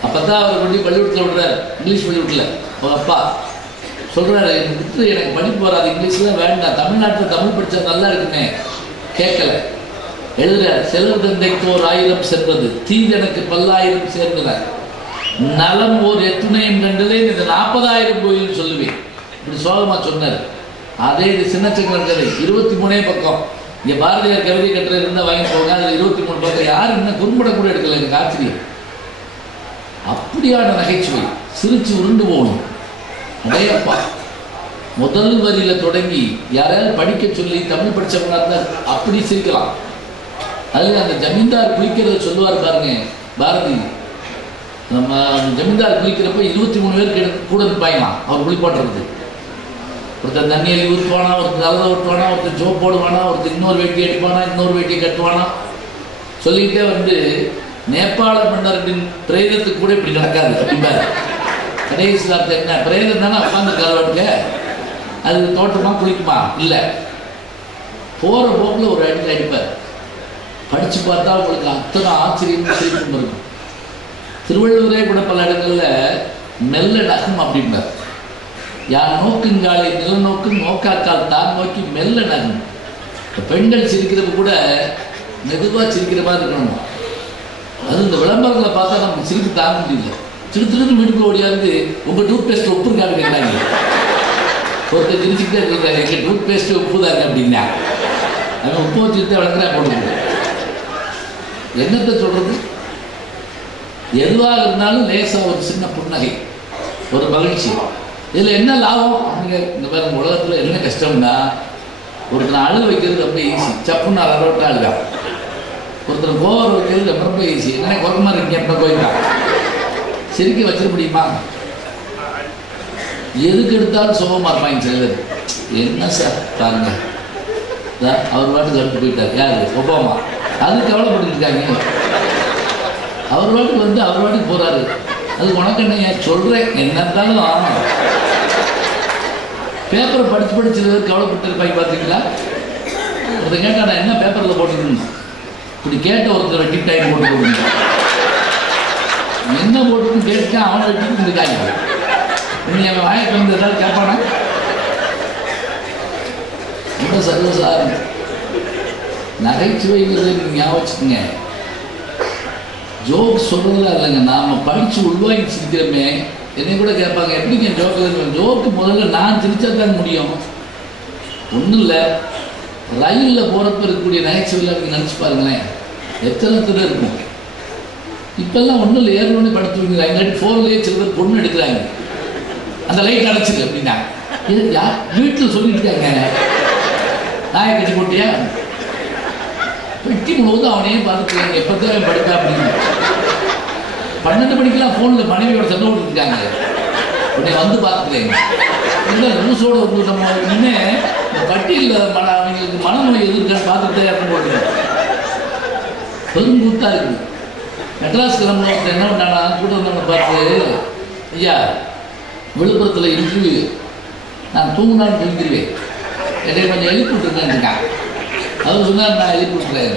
அப்போ தான் அவர் கொண்டு பள்ளிக்கூடத்தில் விடுறார், இங்கிலீஷ் பள்ளிக்கூடத்தில். அவர் அப்பா சொல்கிறாரு, எனக்கு படிப்பு வராது, இங்கிலீஷ்லாம் வேண்டாம், தமிழ்நாட்டில் தமிழ் படித்தா நல்லா இருக்குமே. கேட்கல. எழுதுறார், செல்வ தந்தைக்கு 1000 சென்றது, தீஞ்சனுக்கு 10,000 சேர்ந்தார், நலம் ஓர் எத்துணையும் கண்டதே இது 40,000 கோயில்னு சொல்லுவேன். இப்படி சோகமாக சொன்னார். அதே இது சின்ன சக்கரன் கதை 23 பக்கம். இங்கே பாரதியார் கவிதை கட்டுறது இருந்தால் வாங்கி போங்க, அதில் 23 பக்கம். யாரும் இன்னும் குறும்படம் கூட எடுக்கல. எனக்கு ஆச்சரியம். அப்படியான நகைச்சுவை, சிரிச்சு உருண்டு போகணும். அடையப்பா முதல் வரியில் தொடங்கி யாராவது படிக்க சொல்லி தமிழ் படித்தவங்களா இருந்தால் அப்படி சிரிக்கலாம். அதில் அந்த ஜமீன்தார் குளிக்கிறத சொல்லுவார் பாருங்க பாரதி. நம்ம ஜமீன்தார் குளிக்கிறப்ப 23 பேருக்கு கூட நிற்பாங்களாம் அவர் குளிப்பாட்டுறது. ஒருத்தர் தண்ணியில் ஊற்றுவானா, ஒருத்தர் நல்லதை ஊற்றுவானா, ஒருத்தர் ஜோப் போடுவானா, ஒருத்தர் இன்னொரு வேட்டி எடுப்பானா, இன்னொரு வேட்டியை கட்டுவானா. சொல்லிக்கிட்டே நேபாள மன்னர்களின் பிரேதத்துக்கு கூட இப்படி நடக்காது அப்படிம்பாரு. கடைசி வார்த்தை என்ன, பிரேதம் தானே உட்காந்துருக்காரு வாட்டுக்க, அது தோட்டமா குளிக்குமா இல்லை. போகிற போக்கில் ஒரு அடிப்பார். படித்து பார்த்தா உங்களுக்கு அத்தனை ஆச்சரியம் சிரிப்பும் இருக்கும். திருவள்ளுவரே கூட பல இடங்களில் மெல்ல நகம் அப்படின்னார். யார் நோக்குங்காலை நிலநோக்கும் நோக்காக்கால் தான் நோக்கி மெல்ல நகம். பெண்கள் சிரிக்கிறப்ப கூட மெதுவாக சிரிக்கிற மாதிரி இருக்கணும். அது இந்த விளம்பரங்களை பார்த்தா நமக்கு சிரிப்பு தாங்க முடியல. திருத்திருந்து வீட்டுக்குள்ள ஓடியாந்து உங்கள் டூத் பேஸ்ட் உப்பு இருக்கான்னு கேட்குறாங்க. ஒருத்தர் சிரிச்சுக்கிட்டே இருக்கிறாங்க, எங்கள் டூத் பேஸ்ட்டு உப்பு தாங்க அப்படின்னா அவன் உப்பு வச்சுக்கிட்டே வளர்க்குறா போட்டு. என்னத்தை சொல்கிறது? எதுவாக இருந்தாலும் லேசாக ஒரு சின்ன புன்னகை, ஒரு மகிழ்ச்சி. இதில் என்ன லாபம்? நீங்கள் இந்த மாதிரி உலகத்தில் என்ன கஷ்டம்னா, ஒருத்தனை அழு வைக்கிறது ரொம்ப ஈஸி, சப்புன்னு அறவிட்டா அழுதான். ஒருத்தர் கோவம் வைக்கிறது ரொம்ப ரொம்ப ஈஸி, என்னென்ன குறைமா இருக்கீங்க எப்போ போயிட்டான். சிரிக்க வச்சிட முடியுமா? எதுக்கு எடுத்தாலும் சுகமாக இருப்பாங்க சிலர். என்ன சார் பாருங்க, அவர் பாட்டுக்கு எடுத்து போயிட்டார். யாரு? ஒபாமா. அது கவலைப்பட்டுருக்காங்க. அவர் பாட்டுக்கு வந்து அவர் பாட்டுக்கு போகிறாரு. அது உனக்கு என்ன சொல்கிறேன், என்ன இருந்தாலும் பேப்பரை படித்து கவலைப்பட்டு இருப்பாங்க. பார்த்தீங்களா? ஒருத்தர் கேட்டா நான் என்ன பேப்பரில் போட்டுக்கணும், இப்படி கேட்ட ஒருத்தர் வெட்டி டைம் போட்டு கொடுங்க. என்ன போட்டுன்னு கேட்டு அவனை வெட்டிட்டு இருக்காங்க. நீ அவன் வாய்ப்பு வந்து ஏதாவது கேட்பானா? ரொம்ப சர்வசாதாரணம். நகைச்சுவைங்கிறது நீங்கள் ஞாபகம் வச்சுக்கோங்க. ஜோக் சொல்கிறதெல்லாம் இல்லைங்க, நாம் படித்து உள்வாங்கி சிரிக்கிறோமே. என்னை கூட கேட்பாங்க, எப்படிங்க ஜோக்கு? ஜோக்கு முதல்ல நான் சிரிச்சா தான் முடியும். ஒன்றும் இல்லை, ரயிலில் போகிறப்ப இருக்கக்கூடிய நகைச்சுவையில் நீங்கள் நினச்சி பாருங்களேன், எத்தனை இருக்கும். இப்போல்லாம் ஒன்றும் இல்லை, ஏறணுன்னே படுத்து வைக்கிறாங்க. 4லேயே சில பேர் பொண்ணு எடுக்கிறாங்க. அந்த லைட் அடைச்சிது அப்படின்னா யார் வீட்டில் சொல்லிட்டு இருக்காங்க, நாயை கட்டி போட்டியா வெட்டி முழுவதும் அவனையே பார்த்துக்கிறாங்க. எப்போதான் படுத்தா அப்படின்னு 12 மணிக்கெல்லாம் ஃபோனில் மனைவியோட சண்டை விட்டுருக்காங்க. உடனே வந்து பார்த்துக்கிறேங்க. இல்லை நியூஸோடு வந்து நம்ம இன்னே கட்டியில் அவங்களுக்கு மனநோய் எதிர்க்கான்னு பார்த்துக்கிட்டே அப்படின்னு போட்டுருக்கேன். பெரும் கூத்தாக இருக்குது. மெட்ராஸ் கிளம்புல ஒருத்தர் என்ன பண்ணானா, கூட வந்தவங்க பார்த்து, ஐயா விழுப்புரத்தில் இன்டர்வியூ, நான் தூங்கினாலும் தூங்கிடுவேன், என்னை கொஞ்சம் எழுப்பி விட்டுருக்கேன்னு இருக்கான். அவர் சொன்னார், நான் எழுப்பி விட்டுறேன்.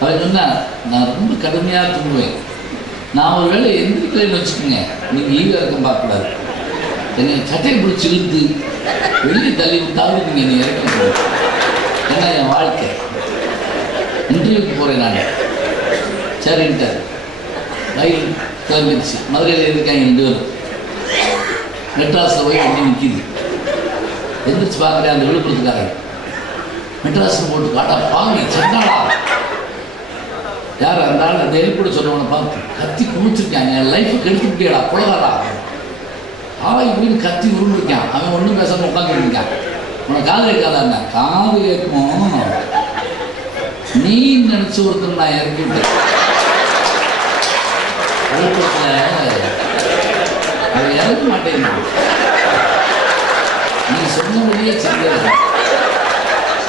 அவர் சொன்னால், நான் ரொம்ப கடுமையாக தூங்குவேன், நான் ஒரு வேளை எந்திரிக்கிறேன்னு வச்சுக்கோங்க, நீங்கள் ஈவ இறக்கம் பார்க்கக்கூடாது, என்னை சட்டையை பிடிச்சி இழுத்து வெளியே தள்ளி விட்டாலும் நீங்கள் என்னை இறக்க. ஏன்னா என் வாழ்க்கை இன்டர்வியூக்கு போகிறேன் நான். சரின்ட்டார். ரயில் கிளம்பிடுச்சு. மதுரையில் இருக்காங்க 2 பேரும். மெட்ராஸில் போய் வண்டி நிற்கிது. எந்திரிச்சு பார்க்குறேன், அந்த விழுப்புரத்துக்காரன் மெட்ராஸில் போட்டு காட்டா பாங்க செட்டாளா யார் அந்த ஆள் அந்த எழுப்பிட சொன்னவனை பார்த்து கத்தி குமிச்சிருக்காங்க. என் லைஃபை கெடுத்து முடியாடா குலகாரா இப்படின்னு கத்தி உருண்டுருக்கான். அவன் ஒன்றும் பேசாமல் உட்காந்துட்டு இருக்கான். உனக்கு காது கேட்காதாங்க? காது கேட்கும். நீ நினச்சி ஒருத்தர் நான் இறக்கி விட்டேன். அவன் இறக்க மாட்டேன். நீ சொன்னபடியே செய்ய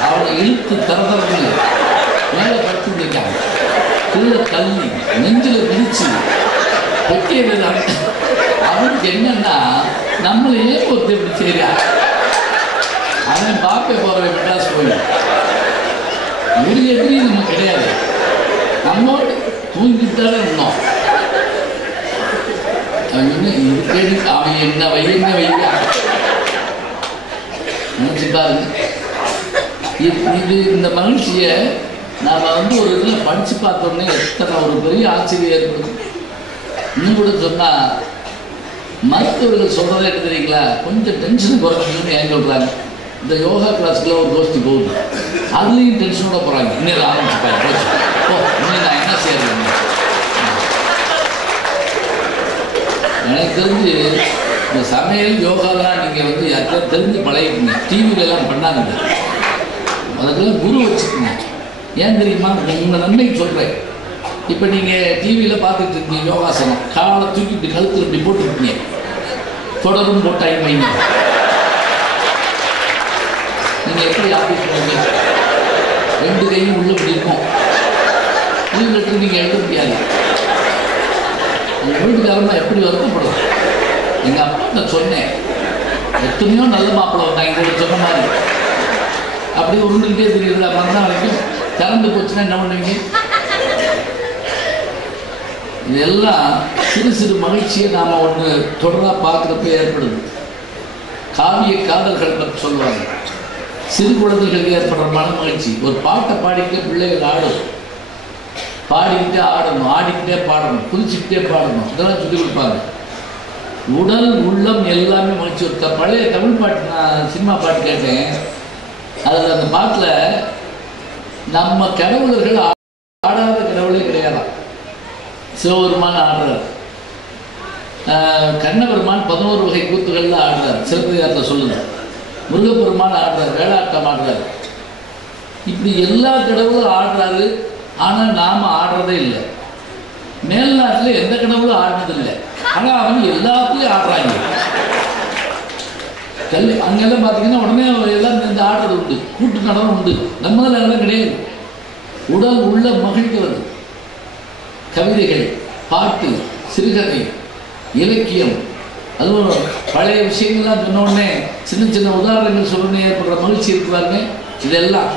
அவனை இழுத்து தரதரன்னு மேலே படுத்து இருக்கான். கீழே தள்ளி நெஞ்சில் மிதிச்சு பொட்டிய அவனுக்கு என்னன்னா நம்மளையே ஒருத்தர் இப்படி செய்யா. அவன் பாப்பே போகிறவன் மெட்ராஸ் போயிடும். ஒரு எதிரி நம்ம கிடையாது. நம்மோட தூங்கிட்டாலே இருந்தோம். அவன் என்ன வைங்க நினைச்சு பாருங்க. இது இந்த மகிழ்ச்சியை நாம் வந்து ஒரு இதில் படித்து பார்த்தோன்னே எத்தனை ஒரு பெரிய ஆச்சரியம் ஏற்படும். இன்னும் கூட சொன்னால் மருத்துவர்கள் சொல்கிறதே என்ன தெரியுங்களா, கொஞ்சம் டென்ஷன் குறைக்கணும்னு ஏன் சொல்கிறாங்க. இந்த யோகா கிளாஸுக்குள்ள ஒரு கோஷ்டி போகுது, அதுலேயும் டென்ஷனோட போகிறாங்க. இன்னும் ஆரம்பிச்சுப்பாங்க. இன்னும் நான் என்ன செய்யறது? எனக்கு தெரிஞ்சு இந்த சமையல் யோகாலாம் நீங்கள் வந்து யாருக்கெல்லாம் தெரிஞ்சு பழகிக்கணும். டிவிலெலாம் பண்ணாங்க, அதுக்கெல்லாம் குரு வச்சுக்கோங்க. ஏன் தெரியுமா? உங்கள் நன்மைக்கு சொல்கிறேன். இப்போ நீங்கள் டிவியில் பார்த்துட்டு இருக்கீங்க யோகாசனம், காலை தூக்கி இப்படி கழுத்தில் இப்படி போட்டுருக்கீங்க, தொடரும் போட்டாய் வைங்க. நீங்கள் எப்படி ஆஃபீஸ் போவீங்க? 2 கையும் உள்ள இப்படி இருக்கும். உள்ளிட்டு நீங்கள் எழுத முடியாது. எங்கள் வீட்டுக்காரமா எப்படி வருத்தப்படும். எங்கள் அப்பா நான் சொன்னேன், எத்தனையோ நல்ல மாப்பிள்ளை வந்தாங்க கூட சொன்ன மாதிரி. அப்படி உருண்டுகிட்டே தெரியுதுல மறுநாள் வரைக்கும். திறந்து போச்சுன்னா என்ன பண்ணுவீங்க? இதெல்லாம் சிறு சிறு மகிழ்ச்சியை நாம் ஒன்று தொடராக பார்க்குறப்ப ஏற்படுது. காவிய காதல்கள் பற்றி சொல்லுவாங்க. சிறு குழந்தைகளுக்கு ஏற்படுற மன மகிழ்ச்சி. ஒரு பாட்டை பாடிக்கிட்டே பிள்ளைகள் ஆடும், பாடிக்கிட்டே ஆடணும், ஆடிக்கிட்டே பாடணும், குதிச்சுக்கிட்டே பாடணும், இதெல்லாம் சொல்லி கொடுப்பாங்க. உடல் உள்ளம் எல்லாமே மகிழ்ச்சி. ஒரு பழைய தமிழ் பாட்டு, நான் சினிமா பாட்டு கேட்டேன். அதில் அந்த பாட்டில் நம்ம கடவுளர்கள் ஆடாத கடவுளே கிடையாதான். சிவபெருமான் ஆடுறார், கண்ணபெருமான் 11 வகை கூத்துகளில் ஆடுறார், சிலப்பதிகாரத்தில் சொல்லுங்க. முருகப்பெருமான் ஆடுறார், வேளாட்டம் ஆடுறார். இப்படி எல்லா கடவுளும் ஆடுறாரு. ஆனால் நாம் ஆடுறதே இல்லை. மேல்நாட்டில் எந்த கடவுளும் ஆடுனதில்லை, ஆனால் அவங்க எல்லாத்துலேயும் ஆடுறாங்க. அங்கெல்லாம் பார்த்தீங்கன்னா உடனே எல்லாம் இந்த ஆடுறது உண்டு, கூட்டு நடனம் உண்டு. நம்மளால் அதெல்லாம் கிடையாது. உடல் உள்ள மகிழ்கிறது. கவிதைகள், பாட்டு, சிறுகதை, இலக்கியம், அதுவும் பழைய விஷயங்கள்லாம் சொன்ன உடனே சின்ன சின்ன உதாரணங்கள் சொல்லணும் ஏற்படுற மகிழ்ச்சி இருக்குவாருங்க. இதெல்லாம்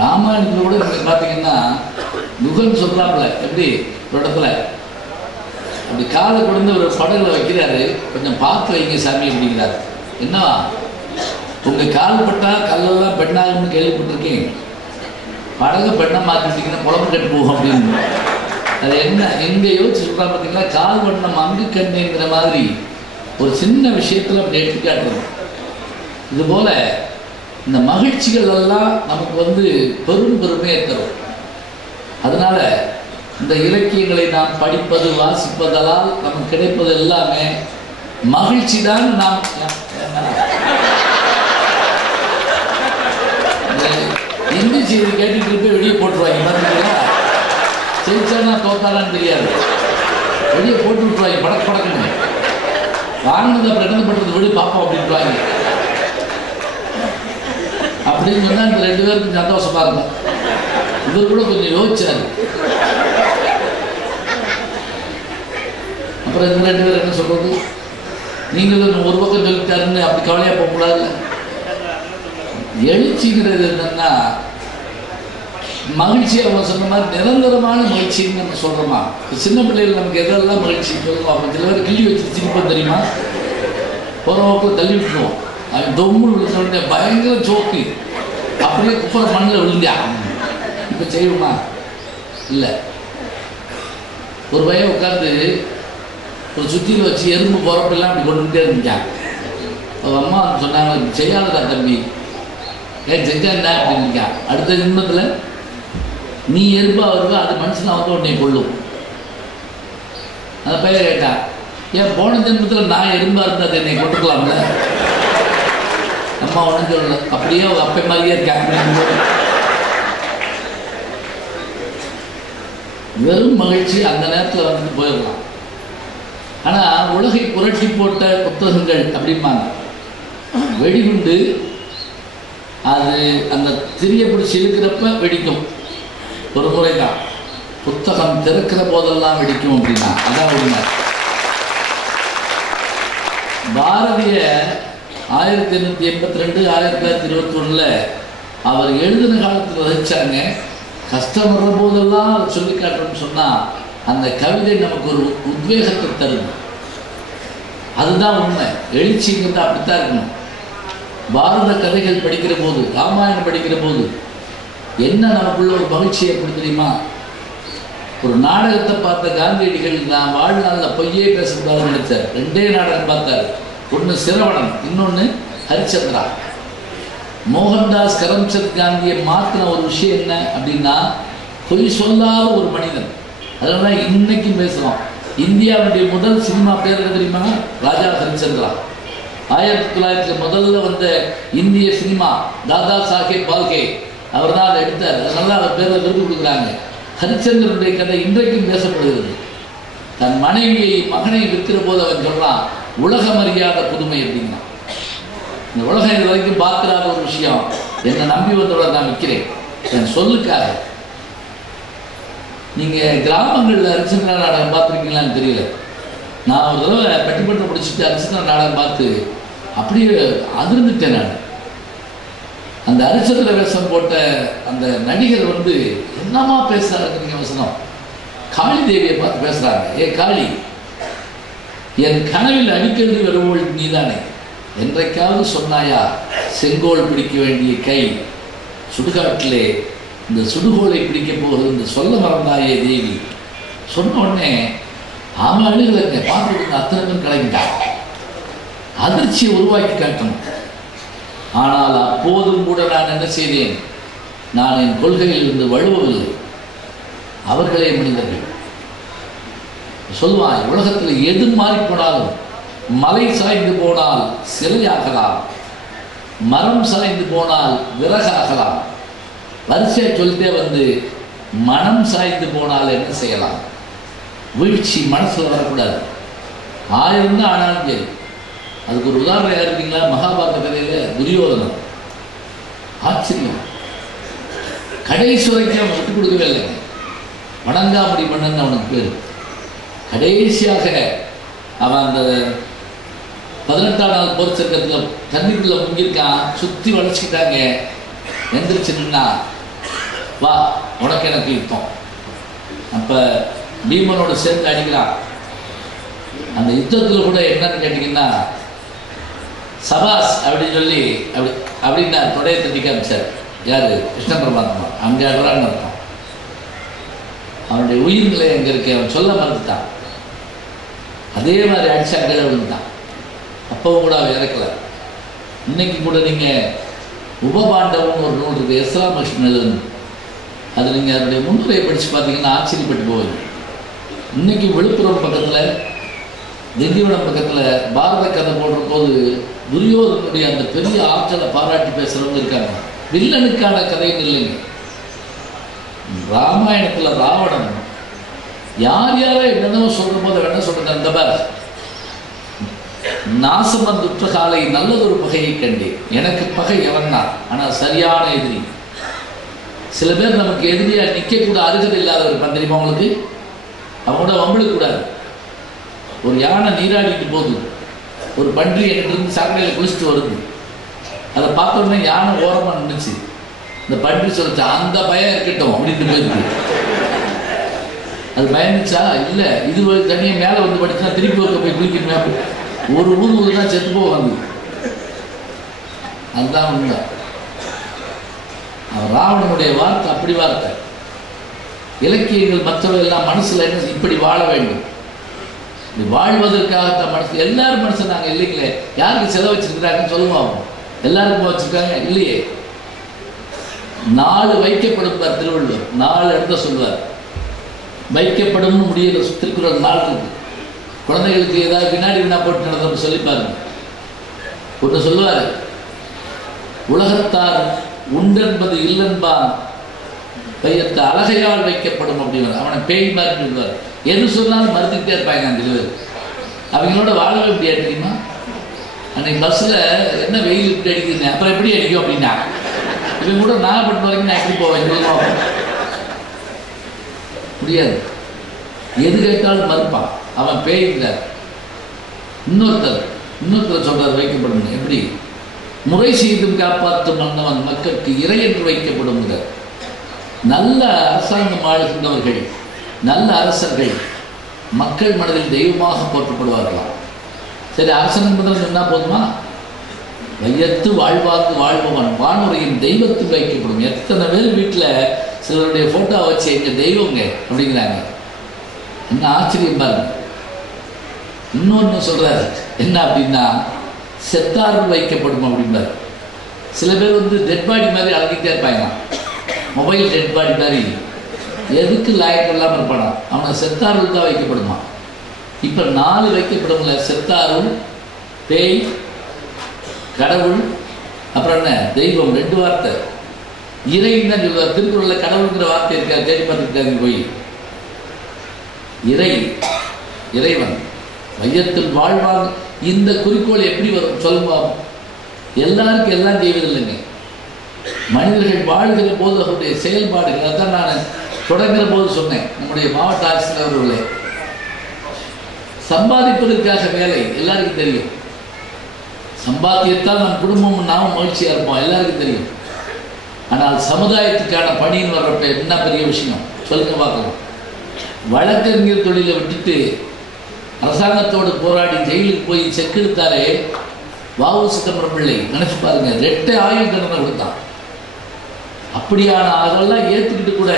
ராமாயணத்தில் கூட நீங்கள் பார்த்தீங்கன்னா நுகன் சொல்கிறாப்புல, எப்படி ஒரு இடத்துல அப்படி காலை கொண்டு ஒரு படகுல வைக்கிறாரு, கொஞ்சம் பார்த்து வைங்க சாமி அப்படிங்கிறாரு. என்னவா, உங்கள் கால் பட்டால் கல்லெல்லாம் பெண்ணாகும்னு கேள்விப்பட்டிருக்கேன், படகு பெண்ணை மாற்றிட்டீங்கன்னா குழம்பு கட்டு போகும் அப்படின்னு. அது என்ன எங்கே யோசிச்சு சொல்கிறா பார்த்தீங்களா? கால் வண்ணம் அங்கு கண்ணுங்கிற மாதிரி ஒரு சின்ன விஷயத்தில் அப்படி எடுத்துக்காட்டுறது. இதுபோல் இந்த மகிழ்ச்சிகள் எல்லாம் நமக்கு பெரும் பெருமையை தரும். அதனால் இந்த இலக்கியங்களை நாம் படிப்பது, வாசிப்பதால் நமக்கு கிடைப்பது எல்லாமே மகிழ்ச்சி தான். நாம் இந்தி செய்தி கேட்டுட்டு போய் வெளியே போட்டுருவாங்க. பார்த்தீங்களா, ஜெயிச்சானா தோத்தாரான்னு தெரியாது, வெளியே போட்டு விட்டுருவாங்க. படக்குன்னு வாங்கினது அப்புறம் என்ன பண்ணுறது, விடு பார்ப்போம் அப்படின்ட்டுவாங்க. அப்படின்னு சொன்னால் இந்த 2 பேருக்கும் சந்தோஷமாக இருக்கும். இவர் கூட கொஞ்சம் யோசிச்சார். அப்புறம் இந்த 2 பேர் என்ன சொல்கிறது, நீங்களும் ஒரு பக்கம் சொல்லிட்டாருன்னு அப்படி கவலையாக போகக்கூடாது. எழுச்சிங்கிறது என்னன்னா மகிழ்ச்சி. அவங்க சொன்ன மாதிரி நிரந்தரமான மகிழ்ச்சின்னு நம்ம சொல்கிறோமா? சின்ன பிள்ளைகள் நமக்கு எதெல்லாம் மகிழ்ச்சி சொல்லுவோம். அப்போ சில பேர் கிள்ளி வச்சு சிரிப்போம் தெரியுமா, போகிற பக்கம் தள்ளி விட்டுருவோம். அவன் தொம்முன்னு விழுந்த பயங்கர சோக்கு, அப்படியே குப்பரை மண்ணில் விழுந்தா. இப்போ செய்வோமா? இல்லை. ஒரு பையன் உட்காந்து ஒரு சுற்றியில் வச்சு எறும்பு போகிறப்பெல்லாம் அப்படி கொண்டுகிட்டே இருந்துச்சான். அவள் அம்மா சொன்னாங்க, செய்யாதடா தம்பி, ஏன் செஞ்சாண்டா அப்படின்னு இருக்கான். அடுத்த நிமிடத்தில் நீ எறும்பா வருவா, அது மனுஷனாக உடனே கொள்ளும். அந்த பையன் கேட்டா, ஏன் போன ஜென்மத்தில் நான் எறும்பா இருந்தால் அதை என்னை கொண்டுக்கலாம்ல? அம்மா ஒன்றும் சொல்லல, அப்படியே அவங்க அப்பை மாதிரியே இருக்காங்க. வெறும் மகிழ்ச்சி அந்த நேரத்தில் வந்துட்டு போயிடலாம். ஆனால் உலகை புரட்டி போட்ட புத்தகங்கள் அப்படிம்பாங்க. வெடிகுண்டு அது அந்த திரிய பிடிச்சி இழுக்கிறப்ப வெடிக்கும், ஒரு முறை தான். புத்தகம் திறக்கிற போதெல்லாம் வெடிக்கும் அப்படின்னா அதான் உண்மை. பாரதிய 1882 1921 அவர் எழுதின காலத்தில் ரசித்தாங்க. கஷ்டம் வர்ற போதெல்லாம் அதை சொல்லி காட்டுறோம்னு சொன்னால் அந்த கவிதை நமக்கு ஒரு உத்வேகத்தை தரும். அதுதான் உண்மை. எழுச்சிங்கிறது அப்படித்தான் இருக்கணும். பாரத கதைகள் படிக்கிற போது, ராமாயணம் படிக்கிற போது என்ன நமக்குள்ள ஒரு மகிழ்ச்சி எப்படி தெரியுமா? ஒரு நாடகத்தை பார்த்த காந்தியடிகள் நான் வாழ்நாளில் பொய்யே பேசக்கூடாதுன்னு நினைச்சார். 2 நாடகம் பார்த்தார். ஒன்று சிரவணன், இன்னொன்று ஹரிச்சந்திரா. மோகன்தாஸ் கரம்சந்த் காந்தியை மாற்றின ஒரு விஷயம் என்ன அப்படின்னா, பொய் சொல்லாத ஒரு மனிதன். அதனால இன்னைக்கும் பேசுகிறோம். இந்தியாவுடைய முதல் சினிமா பேர் என்ன தெரியுமா? ராஜா ஹரிச்சந்திரா. 1900 முதல்ல வந்த இந்திய சினிமா தாதா சாஹேப் பால்கே அவர் தான் அதை எடுத்தார். அதனால அவர் பேரில் விருது கொடுக்குறாங்க. ஹரிச்சந்திரனுடைய கதை இன்றைக்கும் பேசப்படுகிறது. தன் மனைவியை மகனை விற்கிற போது அவன் சொல்றான், உலகம் அறியாத புதுமை அப்படின்னா. இந்த உலகம் இது வரைக்கும் பார்க்கிறாத ஒரு விஷயம், என்னை நம்பி வந்தோட நான் விற்கிறேன் என் சொல்லுக்காக. நீங்கள் கிராமங்களில் ஹரிச்சந்திரா நாடகம் பார்த்துருக்கீங்களான்னு தெரியல. நான் ஒரு தடவை பட்டிமன்றம் முடிச்சுட்டு ஹரிச்சந்திரா நாடகம் பார்த்து அப்படியே அதிர்ந்துட்டேன். நான் அந்த ஹரிச்சந்திர வேஷம் போட்ட அந்த நடிகர் என்னமா பேசுறாருங்க வசனம். காளி தேவியை பார்த்து பேசுறாங்க. ஏ காளி, என் கனவில் அடிக்கடி வருவோள் நீதானே, என்றைக்காவது சொன்னாயா செங்கோல் பிடிக்க வேண்டிய கை சுடுகாட்டிலே இந்த சுடுகோலை பிடிக்க போகிறது என்று சொல்ல மறந்தாயே தேவி. சொன்ன உடனே அவன் அழுகலைங்க, பார்த்துட்டு அத்தனை பேர் கலங்கிட்டான். அதிர்ச்சியை உருவாக்கி காட்டணும். ஆனால் அப்போதும் கூட நான் என்ன செய்தேன், நான் என் கொள்கையில் இருந்து வழுவவில்லை. அவர்களே மனிதர்கள். சொல்லுவான், உலகத்தில் எது மாறி போனாலும், மலை சாய்ந்து போனால் சிலையாகலாம், மரம் சாய்ந்து போனால் விறகாகலாம், வரிசையை சொல்லிட்டே வந்து மனம் சாய்ந்து போனால் என்ன செய்யலாம்? வீழ்ச்சி மனசில் வரக்கூடாது. 1000 தான் ஆனாலும் சரி. அதுக்கு ஒரு உதாரணம் யார் இருக்கீங்களா? மகாபாரத கதையில் துரியோதனன். ஆச்சரியம், கடைசி வரைக்கும் அவன் விட்டு கொடுக்கவே இல்லைங்க. வணங்காமடி மன்னன் அவனுக்கு பேர். கடைசியாக அவன் அந்த 18ஆம் நாள் போர் சர்க்கத்தில் தண்ணிக்குள்ள முங்கியிருக்கான். சுற்றி வளைச்சிக்கிட்டாங்க. எந்திரிச்சுன்னா வா உனக்கு எனக்கு யுத்தம். அப்போ பீமனோட சேர்ந்து அடிக்கிறான். அந்த யுத்தத்தில் கூட என்னன்னு கேட்டிங்கன்னா, சபாஸ் அப்படின்னு சொல்லி அப்படின்னா தொடையை தட்டி காமிச்சார். யார்? கிருஷ்ண பரமாத்மா. அங்கே அடுறான்னு அர்த்தம். அவனுடைய உயிர்நிலை எங்கே இருக்கு அவன் சொல்ல மறுத்துட்டான். அதே மாதிரி அடிச்சா கீழே விழுந்தான். அப்பவும் கூட அவன் இறக்கல. இன்னைக்கு கூட நீங்கள் உபபாண்டவன் ஒரு நூல் இருக்குது, எஸ் ராமகிருஷ்ணன் எழுதுன்னு. அது நீங்கள் அதனுடைய முன்னுரையை படித்து பார்த்தீங்கன்னா ஆச்சரியப்பட்டு போகுது. இன்னைக்கு விழுப்புரம் பக்கத்தில், திண்டிவனம் பக்கத்தில் பாரத கதை போடுற போது துரியோதனுடைய அந்த பெரிய ஆற்றலை பாராட்டி பேசுகிறவங்க இருக்காங்க. வில்லனுக்கான கதைன்னு இல்லைங்க. ராமாயணத்தில் ராவணன் யார் யாரை என்னென்னவோ சொல்கிற போது என்ன சொல்கிறது, அந்த பார் நாசம் வந்துற்ற காலை நல்லதொரு பகையை கண்டேன். எனக்கு பகை எவன் தான், ஆனால் சரியான எதிரி. சில பேர் நமக்கு எதிரியாக நிற்கக்கூட அருகதை இல்லாதவர் பந்தரிமா அவங்களுக்கு. அவங்களோட வம்பிடக்கூடாது. ஒரு யானை நீராடிட்டு போகுது, ஒரு பன்றி என்கிட்ட சாக்கடையில் குளிச்சுட்டு வருது. அதை பார்த்த உடனே யானை ஓரமாக நின்றுச்சு. இந்த பன்றி சொல்லிச்சா, அந்த பயம் இருக்கட்டும் அப்படின்னு போயிருக்கு. அது பயந்துச்சா? இல்லை, இது தண்ணியை மேலே வந்து படிச்சுன்னா திருப்பி ஒருக்க போய் குளிக்கணுமே. ஒரு ஊர் தான் செத்து போவாங்க. அதுதான் உண்மை. அவன் ராவணனுடைய வார்த்தை அப்படி வார்த்தை. இலக்கியங்கள் மற்றவை எல்லாம் மனசில் என்ன, இப்படி வாழ வேண்டும், இப்படி வாழ்வதற்காகத்தான் மனசு. எல்லாரும் மனுஷன் நாங்கள் இல்லைங்களே. யாருக்கு செலவு வச்சிருக்கிறாங்கன்னு சொல்லுவோம். எல்லாருக்கும் வச்சிருக்காங்க இல்லையே. 4 வைக்கப்படும் திருவள்ளுவர் 4 இடத்த சொல்லுவார். வைக்கப்படும் முடியல திருக்குறள் 4 இருக்கு. குழந்தைகளுக்கு ஏதாவது வினாடி வினா போட்டு நடந்த சொல்லி பாருங்க. ஒன்று சொல்லுவார், உலகத்தார் உண்டென்பது இல்லென்பான் பையத்தை அழகையால் வைக்கப்படும் அப்படின்னு. அவனை பேய் மாதிரி சொல்லுவார். எது சொன்னாலும் மறுத்துக்கிட்டே இருப்பாங்க அந்த இருவர். அவங்களோட வாழவே முடியாது தெரியுமா. அன்னைக்கு பஸ்ஸில் என்ன வெயில் இப்படி அடிக்குதுங்க, அப்புறம் எப்படி அடிக்கும் அப்படின்னா, இவங்க கூட நாகப்பட்டினம் வரைக்கும் நான் எப்படி போவேன் முடியாது. எது கேட்டாலும் மறுப்பான். அவன் பேய்கிறார். இன்னொருத்தர் சொல்றார் வைக்கப்படும். எப்படி? முறை செய்தும் காப்பாற்றும் மன்னவன் மக்களுக்கு இறை என்று வைக்கப்படுகிறார். நல்ல அரசாங்கம் ஆளுகின்றவர்கள், நல்ல அரசர்கள் மக்கள் மனதில் தெய்வமாக போற்றப்படுவார்களாம். சரி, அரசன் என்பதில் சொன்னால் போதுமா? வையத்து வாழ்வாக்கு வாழ்பவன் வானுரையின் தெய்வத்துக்கு வைக்கப்படும். எத்தனை பேர் வீட்டில் சிலருடைய ஃபோட்டோ வச்சு எங்கள் தெய்வங்க அப்படிங்கிறாங்க. என்ன ஆச்சரியம் பாருங்க. இன்னொன்று சொல்கிறார், என்ன அப்படின்னா, செத்தார்கள் வைக்கப்படும் அப்படின்பார். சில பேர் வந்து டெட் பாடி மாதிரி அழகிட்டே இருப்பாங்க. மொபைல் டெட் பாடி மாதிரி எதுக்கு லாயக்கம் இல்லாமல் இருப்பானா, அவனை செத்தார்கள் தான் வைக்கப்படுமா. இப்போ 4 வைக்கப்படும்ல, செத்தாருள், பேய், கடவுள், அப்புறம் என்ன தெய்வம். 2 வார்த்தை. இறைன்னு தான் சொல்லுவார். திருக்குறளில் கடவுளுங்கிற வார்த்தை இருக்கா? தேடி பார்த்துருக்காங்க போய். இறைவன் வையத்தில் வாழ்வாங்க. இந்த குறிக்கோள் எப்படி வரும் சொல்லுங்க. எல்லாருக்கும் எல்லாம் செய்வதில்லைங்க. மனிதர்கள் வாழ்கிற போது அவருடைய செயல்பாடுகள், அதான் நான் தொடங்குற போது சொன்னேன். நம்முடைய மாவட்ட ஆட்சியர் அவர்களே, சம்பாதிப்பதற்காக வேலை எல்லாருக்கும் தெரியும். சம்பாத்தியத்தால் நம் குடும்பமும் நாமும் மகிழ்ச்சியாக இருப்போம், எல்லாருக்கும் தெரியும். ஆனால் சமுதாயத்துக்கான பணின்னு வர்றப்ப என்ன பெரிய விஷயம் சொல்லுங்க பார்க்கலாம். வழக்கறிஞர் தொழிலை விட்டுட்டு அரசாங்கத்தோடு போராடி ஜெயிலுக்கு போய் செக்கெடுத்தாரே வ.உ. சிதம்பரம் பிள்ளை, நினைச்சு பாருங்க, 2 ஆயுள் தண்டனை கொடுத்தான். அப்படியான அதெல்லாம் ஏற்றுக்கிட்டு கூட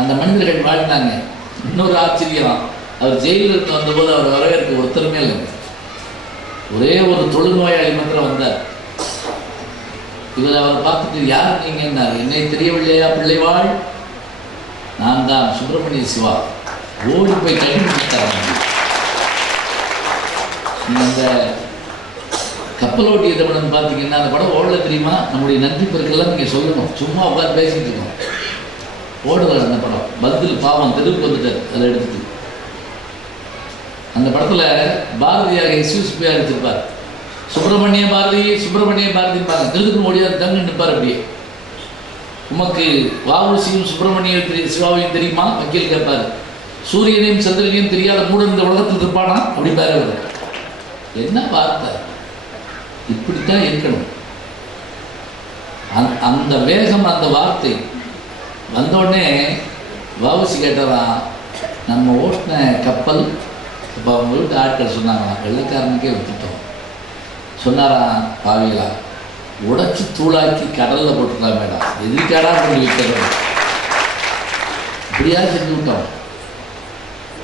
அந்த மனிதர்கள் வாழ்ந்தாங்க. இன்னொரு ஆச்சரியம், அவர் ஜெயிலிருந்து வந்தபோது அவர் வரவேற்க ஒருத்தருமே இல்லைங்க. ஒரே ஒரு தொழுநோயாளி மாத்திரம் வந்தார். இவர் அவரை பார்த்துட்டு, யார் நீங்க என்னார்? என்னை தெரியவில்லையா பிள்ளைவாள்? நான் தான் சுப்பிரமணிய சிவா. ஓடி போய் கண்டுபிடித்தார். அந்த கப்பலோட்டிய தமிழன் பார்த்தீங்கன்னா அந்த படம் ஓடல தெரியுமா? நம்முடைய நன்றி பெருக்கெல்லாம் நீங்கள் சொல்லணும். சும்மா உட்காந்து பேசிட்டு இருக்கோம். ஓடுவார் அந்த படம். பதில் பாவம் தெருவுக்கு வந்துட்டார். அதை எடுத்துட்டு அந்த படத்தில் பாரதியாக எஸ்யூஸ்பியாக எடுத்திருப்பார். சுப்பிரமணிய பாரதி சுப்பிரமணிய பாரதி பாருங்க, திருதுக்கு மொழியாக தங்கு நிற்பார். அப்படியே உமக்கு வ.உ.சியும் சுப்பிரமணிய சிவாவையும் தெரியுமா? வக்கீல் கேட்பார். சூரியனையும் சந்திரனையும் தெரியாத மூடன் இந்த உலகத்தில் இருப்பானா? அப்படி பாரு. என்ன வார்த்தை! இப்படித்தான் இருக்கணும். அந்த வேகம், அந்த வார்த்தை வந்தோடனே வ.உ.சி கேட்டாராம், நம்ம ஓட்டின கப்பல் இப்போ அவங்க வீட்டு ஆட்கள் சொன்னாங்க, வெள்ளைக்காரனுக்கே விட்டுட்டோம். சொன்னாராம், பாவிகளா, உடைச்சி தூளாக்கி கடலில் போட்டுக்கலாம் மேடம், எதிர்க்காடா கொண்டு வைக்கிறோம். இப்படியா செஞ்சு விட்டோம்.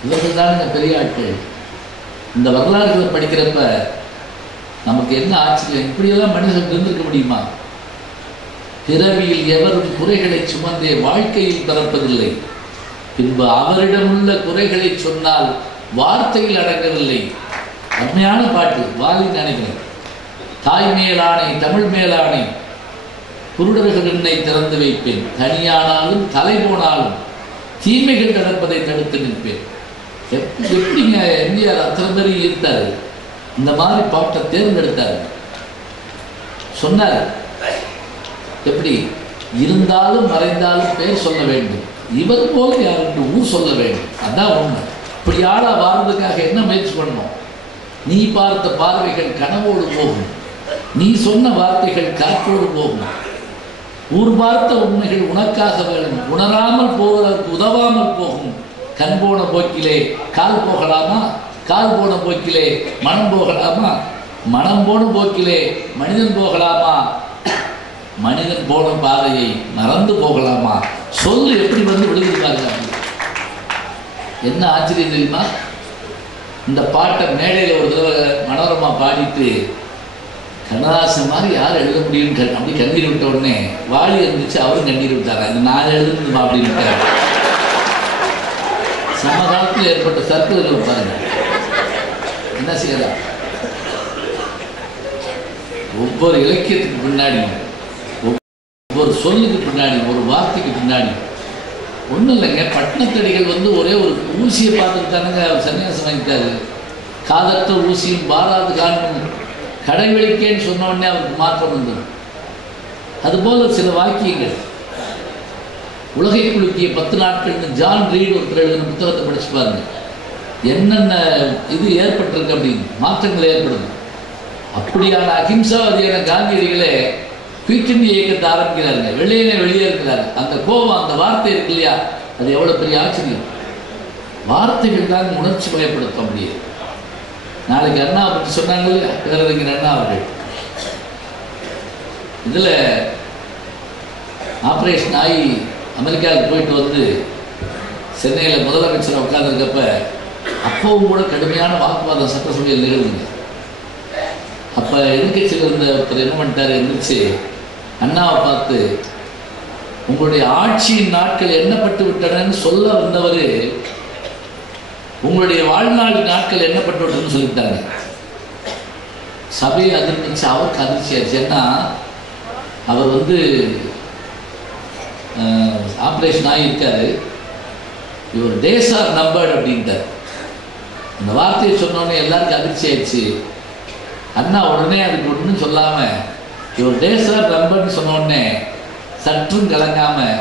இவர்கள் தானுங்க பெரிய ஆட்கள். இந்த வரலாறுகளை படிக்கிறப்ப நமக்கு என்ன ஆச்சரியம்! இப்படியெல்லாம் மனிதர்கள் இருந்திருக்க முடியுமா? பிறவியில் எவரும் குறைகளை சுமந்தே வாழ்க்கையில் பிறப்பதில்லை. பின்பு அவரிடமுள்ள குறைகளை சொன்னால் வார்த்தையில் அடங்கவில்லை. அருமையான பாட்டு, வாலின்னு நினைக்கிறேன். தாய் மேலானை தமிழ் மேலானை குருடர்கள் என்னை திறந்து வைப்பேன், தனியானாலும் தலை போனாலும் தீமைகள் நடப்பதை தடுத்து நிற்பேன். எப்படிங்க எம்ஜிஆர் அத்தனை பேர் இருந்தார், இந்த மாதிரி பாட்டை தேர்ந்தெடுத்தார். சொன்னார், எப்படி இருந்தாலும் மறைந்தாலும் பேர் சொல்ல வேண்டும், இவர் போல யார் என்று ஊர் சொல்ல வேண்டும். அதான் உண்மை. இப்படி ஆளா வாழ்றதுக்காக என்ன முயற்சி பண்ணணும்? நீ பார்த்த பார்வைகள் கனவோடு போகும், நீ சொன்ன வார்த்தைகள் காற்றோடு போகும். ஊர் பார்த்த உண்மைகள் உனக்காக வேணும், உணராமல் போவதற்கு உதவாமல் போகும். கண் போன போக்கிலே கால் போகலாமா? கால் போன போக்கிலே மனம் போகலாமா? மனம் போன போக்கிலே மனிதன் போகலாமா? மனிதன் போன பாதையை மறந்து போகலாமா? சொல்லு எப்படி வந்து விழுந்திருக்காங்க. என்ன ஆச்சரியம் தெரியுமா? இந்த பாட்டை மேடையில் ஒரு தடவை மனோரமா பாடிட்டு, கண்ணதாசன் மாதிரி யார் எழுத முடியும்னு அப்படி கண்ணீர் விட்ட உடனே வாலி இருந்துச்சு, அவரும் கண்ணீர் விட்டாரா, இது நான் எழுதுமா அப்படின்னு விட்டார். சமகாலத்தில் ஏற்பட்ட சர்க்குகள் பாருங்க. என்ன செய்யலாம்? ஒவ்வொரு இலக்கியத்துக்கு பின்னாடி, ஒவ்வொரு சொல்லுக்கு பின்னாடி, ஒரு வார்த்தைக்கு பின்னாடி ஒன்றும் இல்லைங்க. பட்டினத்தடிகள் வந்து ஒரே ஒரு ஊசியை பார்த்துட்டு தானுங்க அவர் சன்னியாசம் வாங்கிட்டாரு. காதற்ற ஊசியும் பாராது காணும் கடைவெளிக்கேன்னு சொன்ன உடனே அவருக்கு மாற்றம் வந்தது. அதுபோல சில வாக்கியங்கள், உலகை குலுக்கிய 10 நாட்கள்னு ஜான் ரீட் ஒருத்தர் எழுதின புத்தகத்தை படிச்சு பாருங்க. என்னென்ன இது ஏற்பட்டிருக்கு அப்படின்னு, மாற்றங்கள் ஏற்படுது. அப்படியான அகிம்சாவாதியான காந்தியடிகளே குயிட் இந்தியா இயக்கத்தை ஆரம்பிக்கிறாருங்க. வெளியே இருக்கிறாரு. அந்த கோபம், அந்த வார்த்தை இருக்கு இல்லையா, அது எவ்வளோ பெரிய ஆச்சரியம். வார்த்தைகள் தான் உணர்ச்சி பயப்படுத்த முடியாது. நாளைக்கு அண்ணா பற்றி சொன்னாங்க இல்லையா, பேரறிஞர் அண்ணா அவர்கள். இதில் ஆப்ரேஷன் ஆகி அமெரிக்காவுக்கு போயிட்டு வந்து சென்னையில் முதலமைச்சரை உட்கார்ந்துருக்கப்ப அப்பவும் கூட கடுமையான வாக்குவாதம் சட்டசபையில் நிகழ்வுங்க. அப்போ எதிர்கட்சியில் இருந்த ஒருத்தர் என்ன பண்ணிட்டார், எந்திரிச்சு அண்ணாவை பார்த்து, உங்களுடைய ஆட்சியின் நாட்கள் எண்ணப்பட்டு விட்டனன்னு சொல்ல வந்தவர் உங்களுடைய வாழ்நாள் நாட்கள் எண்ணப்பட்டு விட்டதுன்னு சொல்லிட்டாங்க. சபையை அதிர்ந்துச்சு. அவருக்கு அதிர்ச்சியாச்சு. ஏன்னா அவர் வந்து ஆப்ரேஷன் ஆகியிருக்காரு. இவர் டேஸ் ஆர் நம்பர்டு அப்படின்ட்டார். அந்த வார்த்தையை சொன்னோடனே எல்லாருக்கும் அதிர்ச்சி ஆயிடுச்சு. அண்ணா உடனே அதுக்கு ஒன்றும் சொல்லாமல் இவர் டேஸ் ஆர் நம்பர்னு சொன்னோடனே சற்றும் கலங்காமல்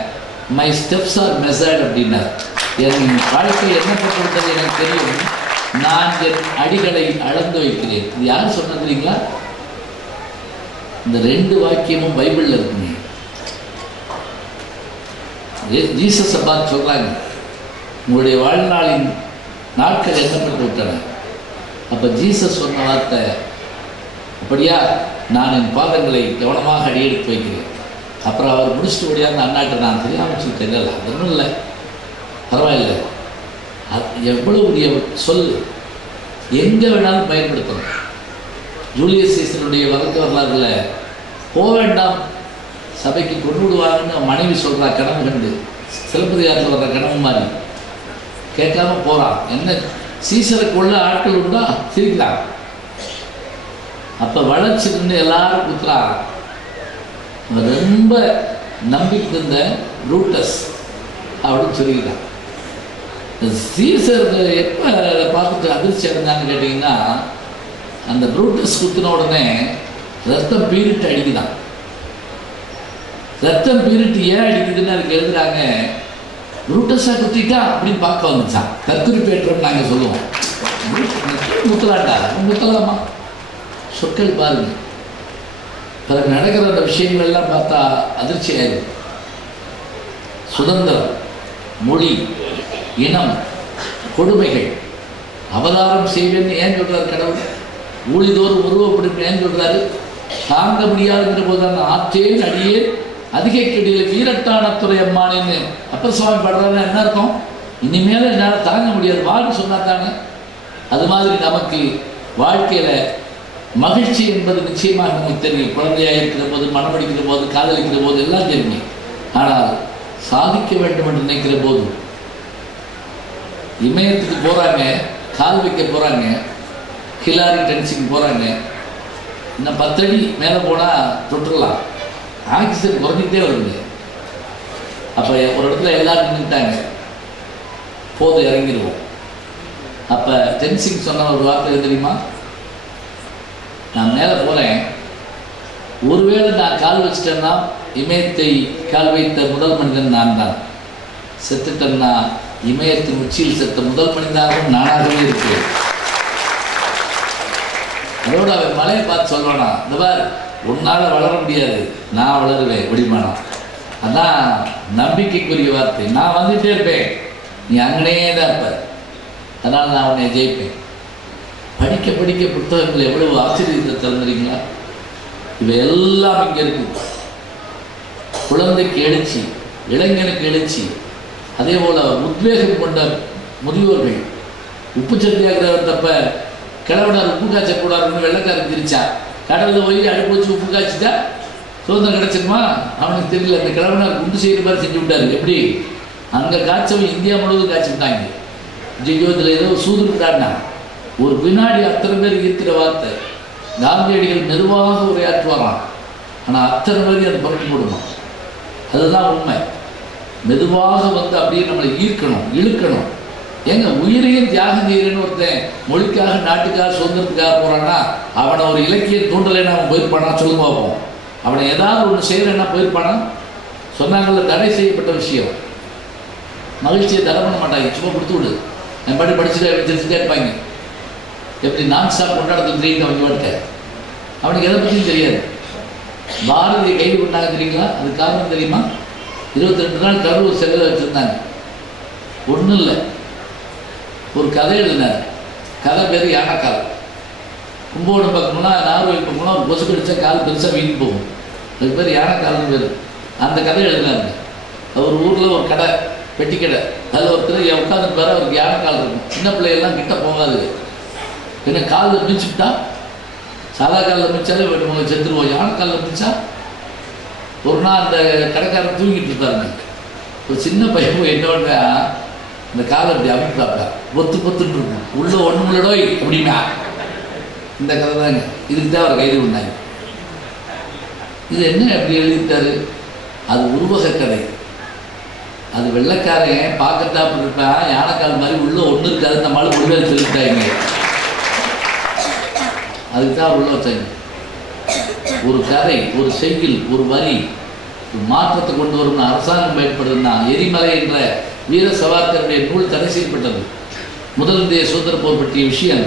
மை ஸ்டெப்ஸ் ஆர் மெசர்ட் அப்படின்னார். என் வாழ்க்கை எண்ணப்பட்டிருக்கிறது எனக்கு தெரியும், நான் என் அடிகளை அளந்து வைக்கிறேன். இது யார் சொன்னது தெரியுங்களா? இந்த 2 வாக்கியமும் பைபிளில் இருக்குங்க. ஜீசஸை பார்த்து சொல்கிறாங்க, உங்களுடைய வாழ்நாளின் நாட்கள் எண்ணப்பட்டு விட்டன. அப்போ ஜீசஸ் சொன்ன வார்த்தை, அப்படியா நான் என் பாதங்களை கவனமாக அடியெடுத்து வைக்கிறேன். அப்புறம் அவர் முடிச்சுட்டு முடியாது அண்ணாட்ட நான் தெரியாமல் சொல்லிட்டேன். இல்லை அது ஒன்றும் இல்லை, பரவாயில்லை. எவ்வளவு பெரிய சொல், எங்கே வேணாலும் பயன்படுத்தணும். ஜூலியஸ் சீசருடைய வரலாறுல போக வேண்டாம் சபைக்கு கொண்டு விடுவாங்கன்னு மனைவி சொல்கிறா, கனவு கண்டு சிலப்பதிகாரத்தில் வர்ற கனவு மாதிரி கேட்காம போகிறான். என்ன சீசருக்கு உள்ள ஆட்கள் உண்டா சிரிக்கிறான். அப்போ வளர்ச்சிருந்து எல்லாரும் குத்துறா. ரொம்ப நம்பிக்கை இருந்த புரூட்டஸ் அப்படின்னு சொல்லிக்கிறான். சீசர் எப்போ பார்த்துட்டு அதிர்ச்சி அடைஞ்சான்னு கேட்டிங்கன்னா, அந்த புரூட்டஸ் குத்தின உடனே ரத்தம் பீரிட்டு அடிக்குதான். ரத்தம் பீரிட்டு ஏன் அடிக்குதுன்னு அதுக்கு எழுதுறாங்க, புரூட்டஸாக குத்திட்டா அப்படின்னு பார்க்க வந்துச்சான். கத்துரி பேட்டுறோம் நாங்கள் சொல்லுவோம். முத்தலாட்டா முத்தலாமா சொற்கள் பாருங்க. பிறகு நடக்கிற அந்த விஷயங்கள் எல்லாம் பார்த்தா அதிர்ச்சி ஆயிடும். சுதந்திரம், மொழி, இனம், கொடுமைகள், அவதாரம் செய்வேன்னு ஏன் சொல்றாரு கடவுள்? ஊழிதோறும் உருவப்படுன்னு ஏன் சொல்றாரு? தாங்க முடியாதுங்கிற போது அந்த ஆற்றேன் அடியே அதிக கெடியில் வீரட்டானத்துறை அம்மானின்னு அப்பர் சுவாமி பாடுறாருன்னா என்ன இருக்கும்? இனிமேல் என்னால் தாங்க முடியாது வாழ்க்கை சொன்னா தானே. அது மாதிரி நமக்கு வாழ்க்கையில் மகிழ்ச்சி என்பது நிச்சயமாக நமக்கு தெரியும். குழந்தையாக இருக்கிற போது, மனமடிக்கிற போது, காதலிக்கிற போது எல்லாம் தெரியும். ஆனால் சாதிக்க வேண்டும் என்று நினைக்கிற போது இமயத்துக்கு போகிறாங்க, கால் வைக்க போகிறாங்க, ஹிலாரி டென்சிங் போகிறாங்க. இன்னும் 10 அடி மேலே போனால் தொட்டுடலாம். ஆக்சிஜன் குறைஞ்சிக்கிட்டே வருது. அப்போ ஒரு இடத்துல எல்லாரும் நின்றுட்டாங்க, போது இறங்கிடுவோம். அப்போ டென்சிங் சொன்ன ஒரு வார்த்தை தெரியுமா? நான் மேலே போகிறேன், ஒருவேளை நான் கால் வச்சிட்டேன்னா இமயத்தை கால் வைத்த முதல் மனிதன் நான் தான். செத்துட்டேன்னா இமயத்தின் உச்சியில் செத்த முதல் மனிதனாகவும் நானாகவே இருக்கிறேன். அதோடு அவன் மலையை பார்த்து சொல்வானா, இந்த மாதிரி உன்னால் வளர முடியாது, நான் வளருவேன் விடிமானா. அதான் நம்பிக்கைக்குரிய வார்த்தை. நான் வந்துகிட்டே இருப்பேன், நீ அங்கனே தான் இருப்ப, அதனால் நான் உன்னை ஜெயிப்பேன். படிக்க படிக்க புத்தகங்கள் எவ்வளவு ஆச்சரியத்தை திறந்துறீங்களா? இவை எல்லாம் இங்கே இருக்குது. குழந்தைக்கு எழுச்சி, இளைஞனுக்கு எழுச்சி, அதே போல் உத்வேகம் கொண்ட முதியோர்கள். உப்பு சத்தியாகிரகத்தப்ப கிழவனார் உப்பு காய்ச்சக்கூடாதுன்னு வெள்ளைக்காரன் திரிச்சா, கடலில் போய் அடுப்பு வச்சு உப்பு காய்ச்சிட்டா சுதந்திரம் கிடச்சிருமா? அவனுக்கு தெரியல. அந்த கிழவனார் குண்டு செய்கிற மாதிரி செஞ்சு விட்டாரு. எப்படி? அங்கே காய்ச்சவன் இந்தியா முழுவதும் காய்ச்சி விட்டாங்க. ஜெயோதில் ஏதோ சூதுட்டான்னா ஒரு வினாடி அத்தனை பேர் இருக்கிற வார்த்தை. காந்தியடிகள் மெதுவாக உரையாற்றுவாராம், ஆனால் அத்தனை பேர் அதை புரட்டி போடணும். அதுதான் உண்மை. மெதுவாக வந்து அப்படியே நம்மளை ஈர்க்கணும், இழுக்கணும். ஏங்க உயிரையும் தியாகம் செய்கிறேன்னு ஒருத்தன் மொழிக்காக, நாட்டுக்காக, சுதந்திரத்துக்காக போகிறான்னா அவனை ஒரு இலக்கிய தூண்டலைன்னு அவன் போயிருப்பானா? சொல்லுங்க பார்ப்போம். அவனை ஏதாவது ஒன்று செய்கிறேன்னா போயிருப்பானா? சொன்னாங்கள்ல, தடை செய்யப்பட்ட விஷயம். மகிழ்ச்சியை தடை பண்ண மாட்டாங்க, சும்மா கொடுத்து விடு, என் பாட்டி படிச்சுட்டு தெரிஞ்சுட்டே இருப்பாங்க. எப்படி நான் ஸ்டாப் கொண்டாடத்தில் தெரியும் அவங்க வாழ்க்கை. அவனுக்கு எதை பற்றியும் தெரியாது. பாரதியை கைது பண்ணாங்க தெரியுங்களா? அது காரணம் தெரியுமா? 22 நாள் கரூர் செல்ல வச்சுருந்தாங்க. ஒன்றும் இல்லை, ஒரு கதை எழுதினார். கதை பேர் யானைக்கால். கும்பகோணம் பக்கம்னா, நார்வேல் பக்கம்னா ஒரு கொசு கடிச்சா கால் பெருசாக வீண் போகும். அதுக்கு பேர் யானைக்கால்னு பேர். அந்த கதை எழுதினாருங்க. அவர் ஊரில் ஒரு கடை, பெட்டி கடை. அதில் ஒருத்தர் உட்காந்துட்டு பாரு, அவருக்கு யானைக்கால் இருக்கும். சின்ன பிள்ளைகள்லாம் கிட்ட போகாது. ஏன்னா காலில் மிதிச்சுட்டா, சாதா காலில் மிதிச்சாலே வேணும் செத்துருவோம். யானைக்காலில் மிதிச்சா ஒரு நாள் அந்த கடைக்காரன் தூங்கிட்டு இருப்பாருங்க. ஒரு சின்ன பையன் என்னோட இந்த காலை அப்படி அமைப்பாப்பா, பொத்து பொத்துன்னு இருக்கும், உள்ள ஒன்றுங்களோய் அப்படின்னா. இந்த கதை தாங்க. இதுக்கு தான் அவர் கைது பண்ணாங்க. இது என்ன அப்படி எழுதிட்டாரு? அது உருவக கதை. அது வெள்ளைக்காரன் பார்க்கட்டா அப்படி இருப்பான், யானைக்கால் மாதிரி உள்ள ஒன்று இருக்காது, இந்த மாதிரி உள்ள சொல்லிட்டாங்க. அதுக்கு தான் உள்ள வச்சாங்க. ஒரு கதை, ஒரு செய்யுள், ஒரு வரி மாற்றத்தை கொண்டு வரும்னு அரசாங்கம் பயன்படுதுன்னா, எரிமலை என்ற வீர சவார்கருடைய நூல் தடை செய்யப்பட்டது. முதல் இந்திய சுதந்திர போர் பற்றிய விஷயம்.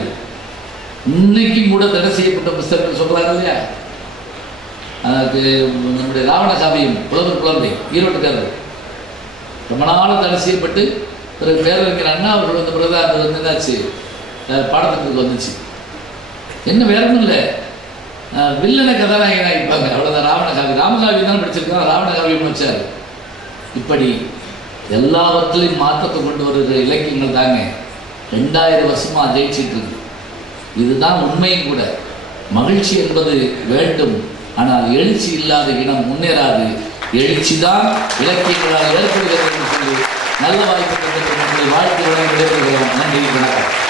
இன்னைக்கும் கூட தடை செய்யப்பட்ட புத்தகங்கள் சொல்கிறாங்க இல்லையா? அதுக்கு நம்முடைய ராவண காவியம், புலவர் குழந்தை, ஈரோட்டுக்காரர், ரொம்ப நாள் தடை செய்யப்பட்டு பிறகு பேரறிஞர் அண்ணா அவர்கள் வந்த பிறகு அது வந்து என்னாச்சு பாடத்திட்டத்துக்கு வந்துச்சு. என்ன வேற ஒன்றும் இல்லை, வில்லனை கதாநாயகனாக இருப்பாங்க, அவ்வளோதான். ராமகாவியம் தான் படிச்சிருக்காங்க, ராவணகாவியம் வச்சார். இப்படி எல்லாவற்றிலையும் மாற்றத்தை கொண்டு வருகிற இலக்கியங்கள் தாங்க 2000 வருஷமாக ஜெயிச்சிட்டு இருக்கு. இதுதான் உண்மையும் கூட. மகிழ்ச்சி என்பது வேண்டும், ஆனால் எழுச்சி இல்லாத இனம் முன்னேறாது. எழுச்சி தான் இலக்கியங்களால் ஏற்படுகிறது என்று சொல்லி நல்ல வாய்ப்பு வாழ்க்கை விடைபெறுகிறோம். நன்றி, வணக்கம்.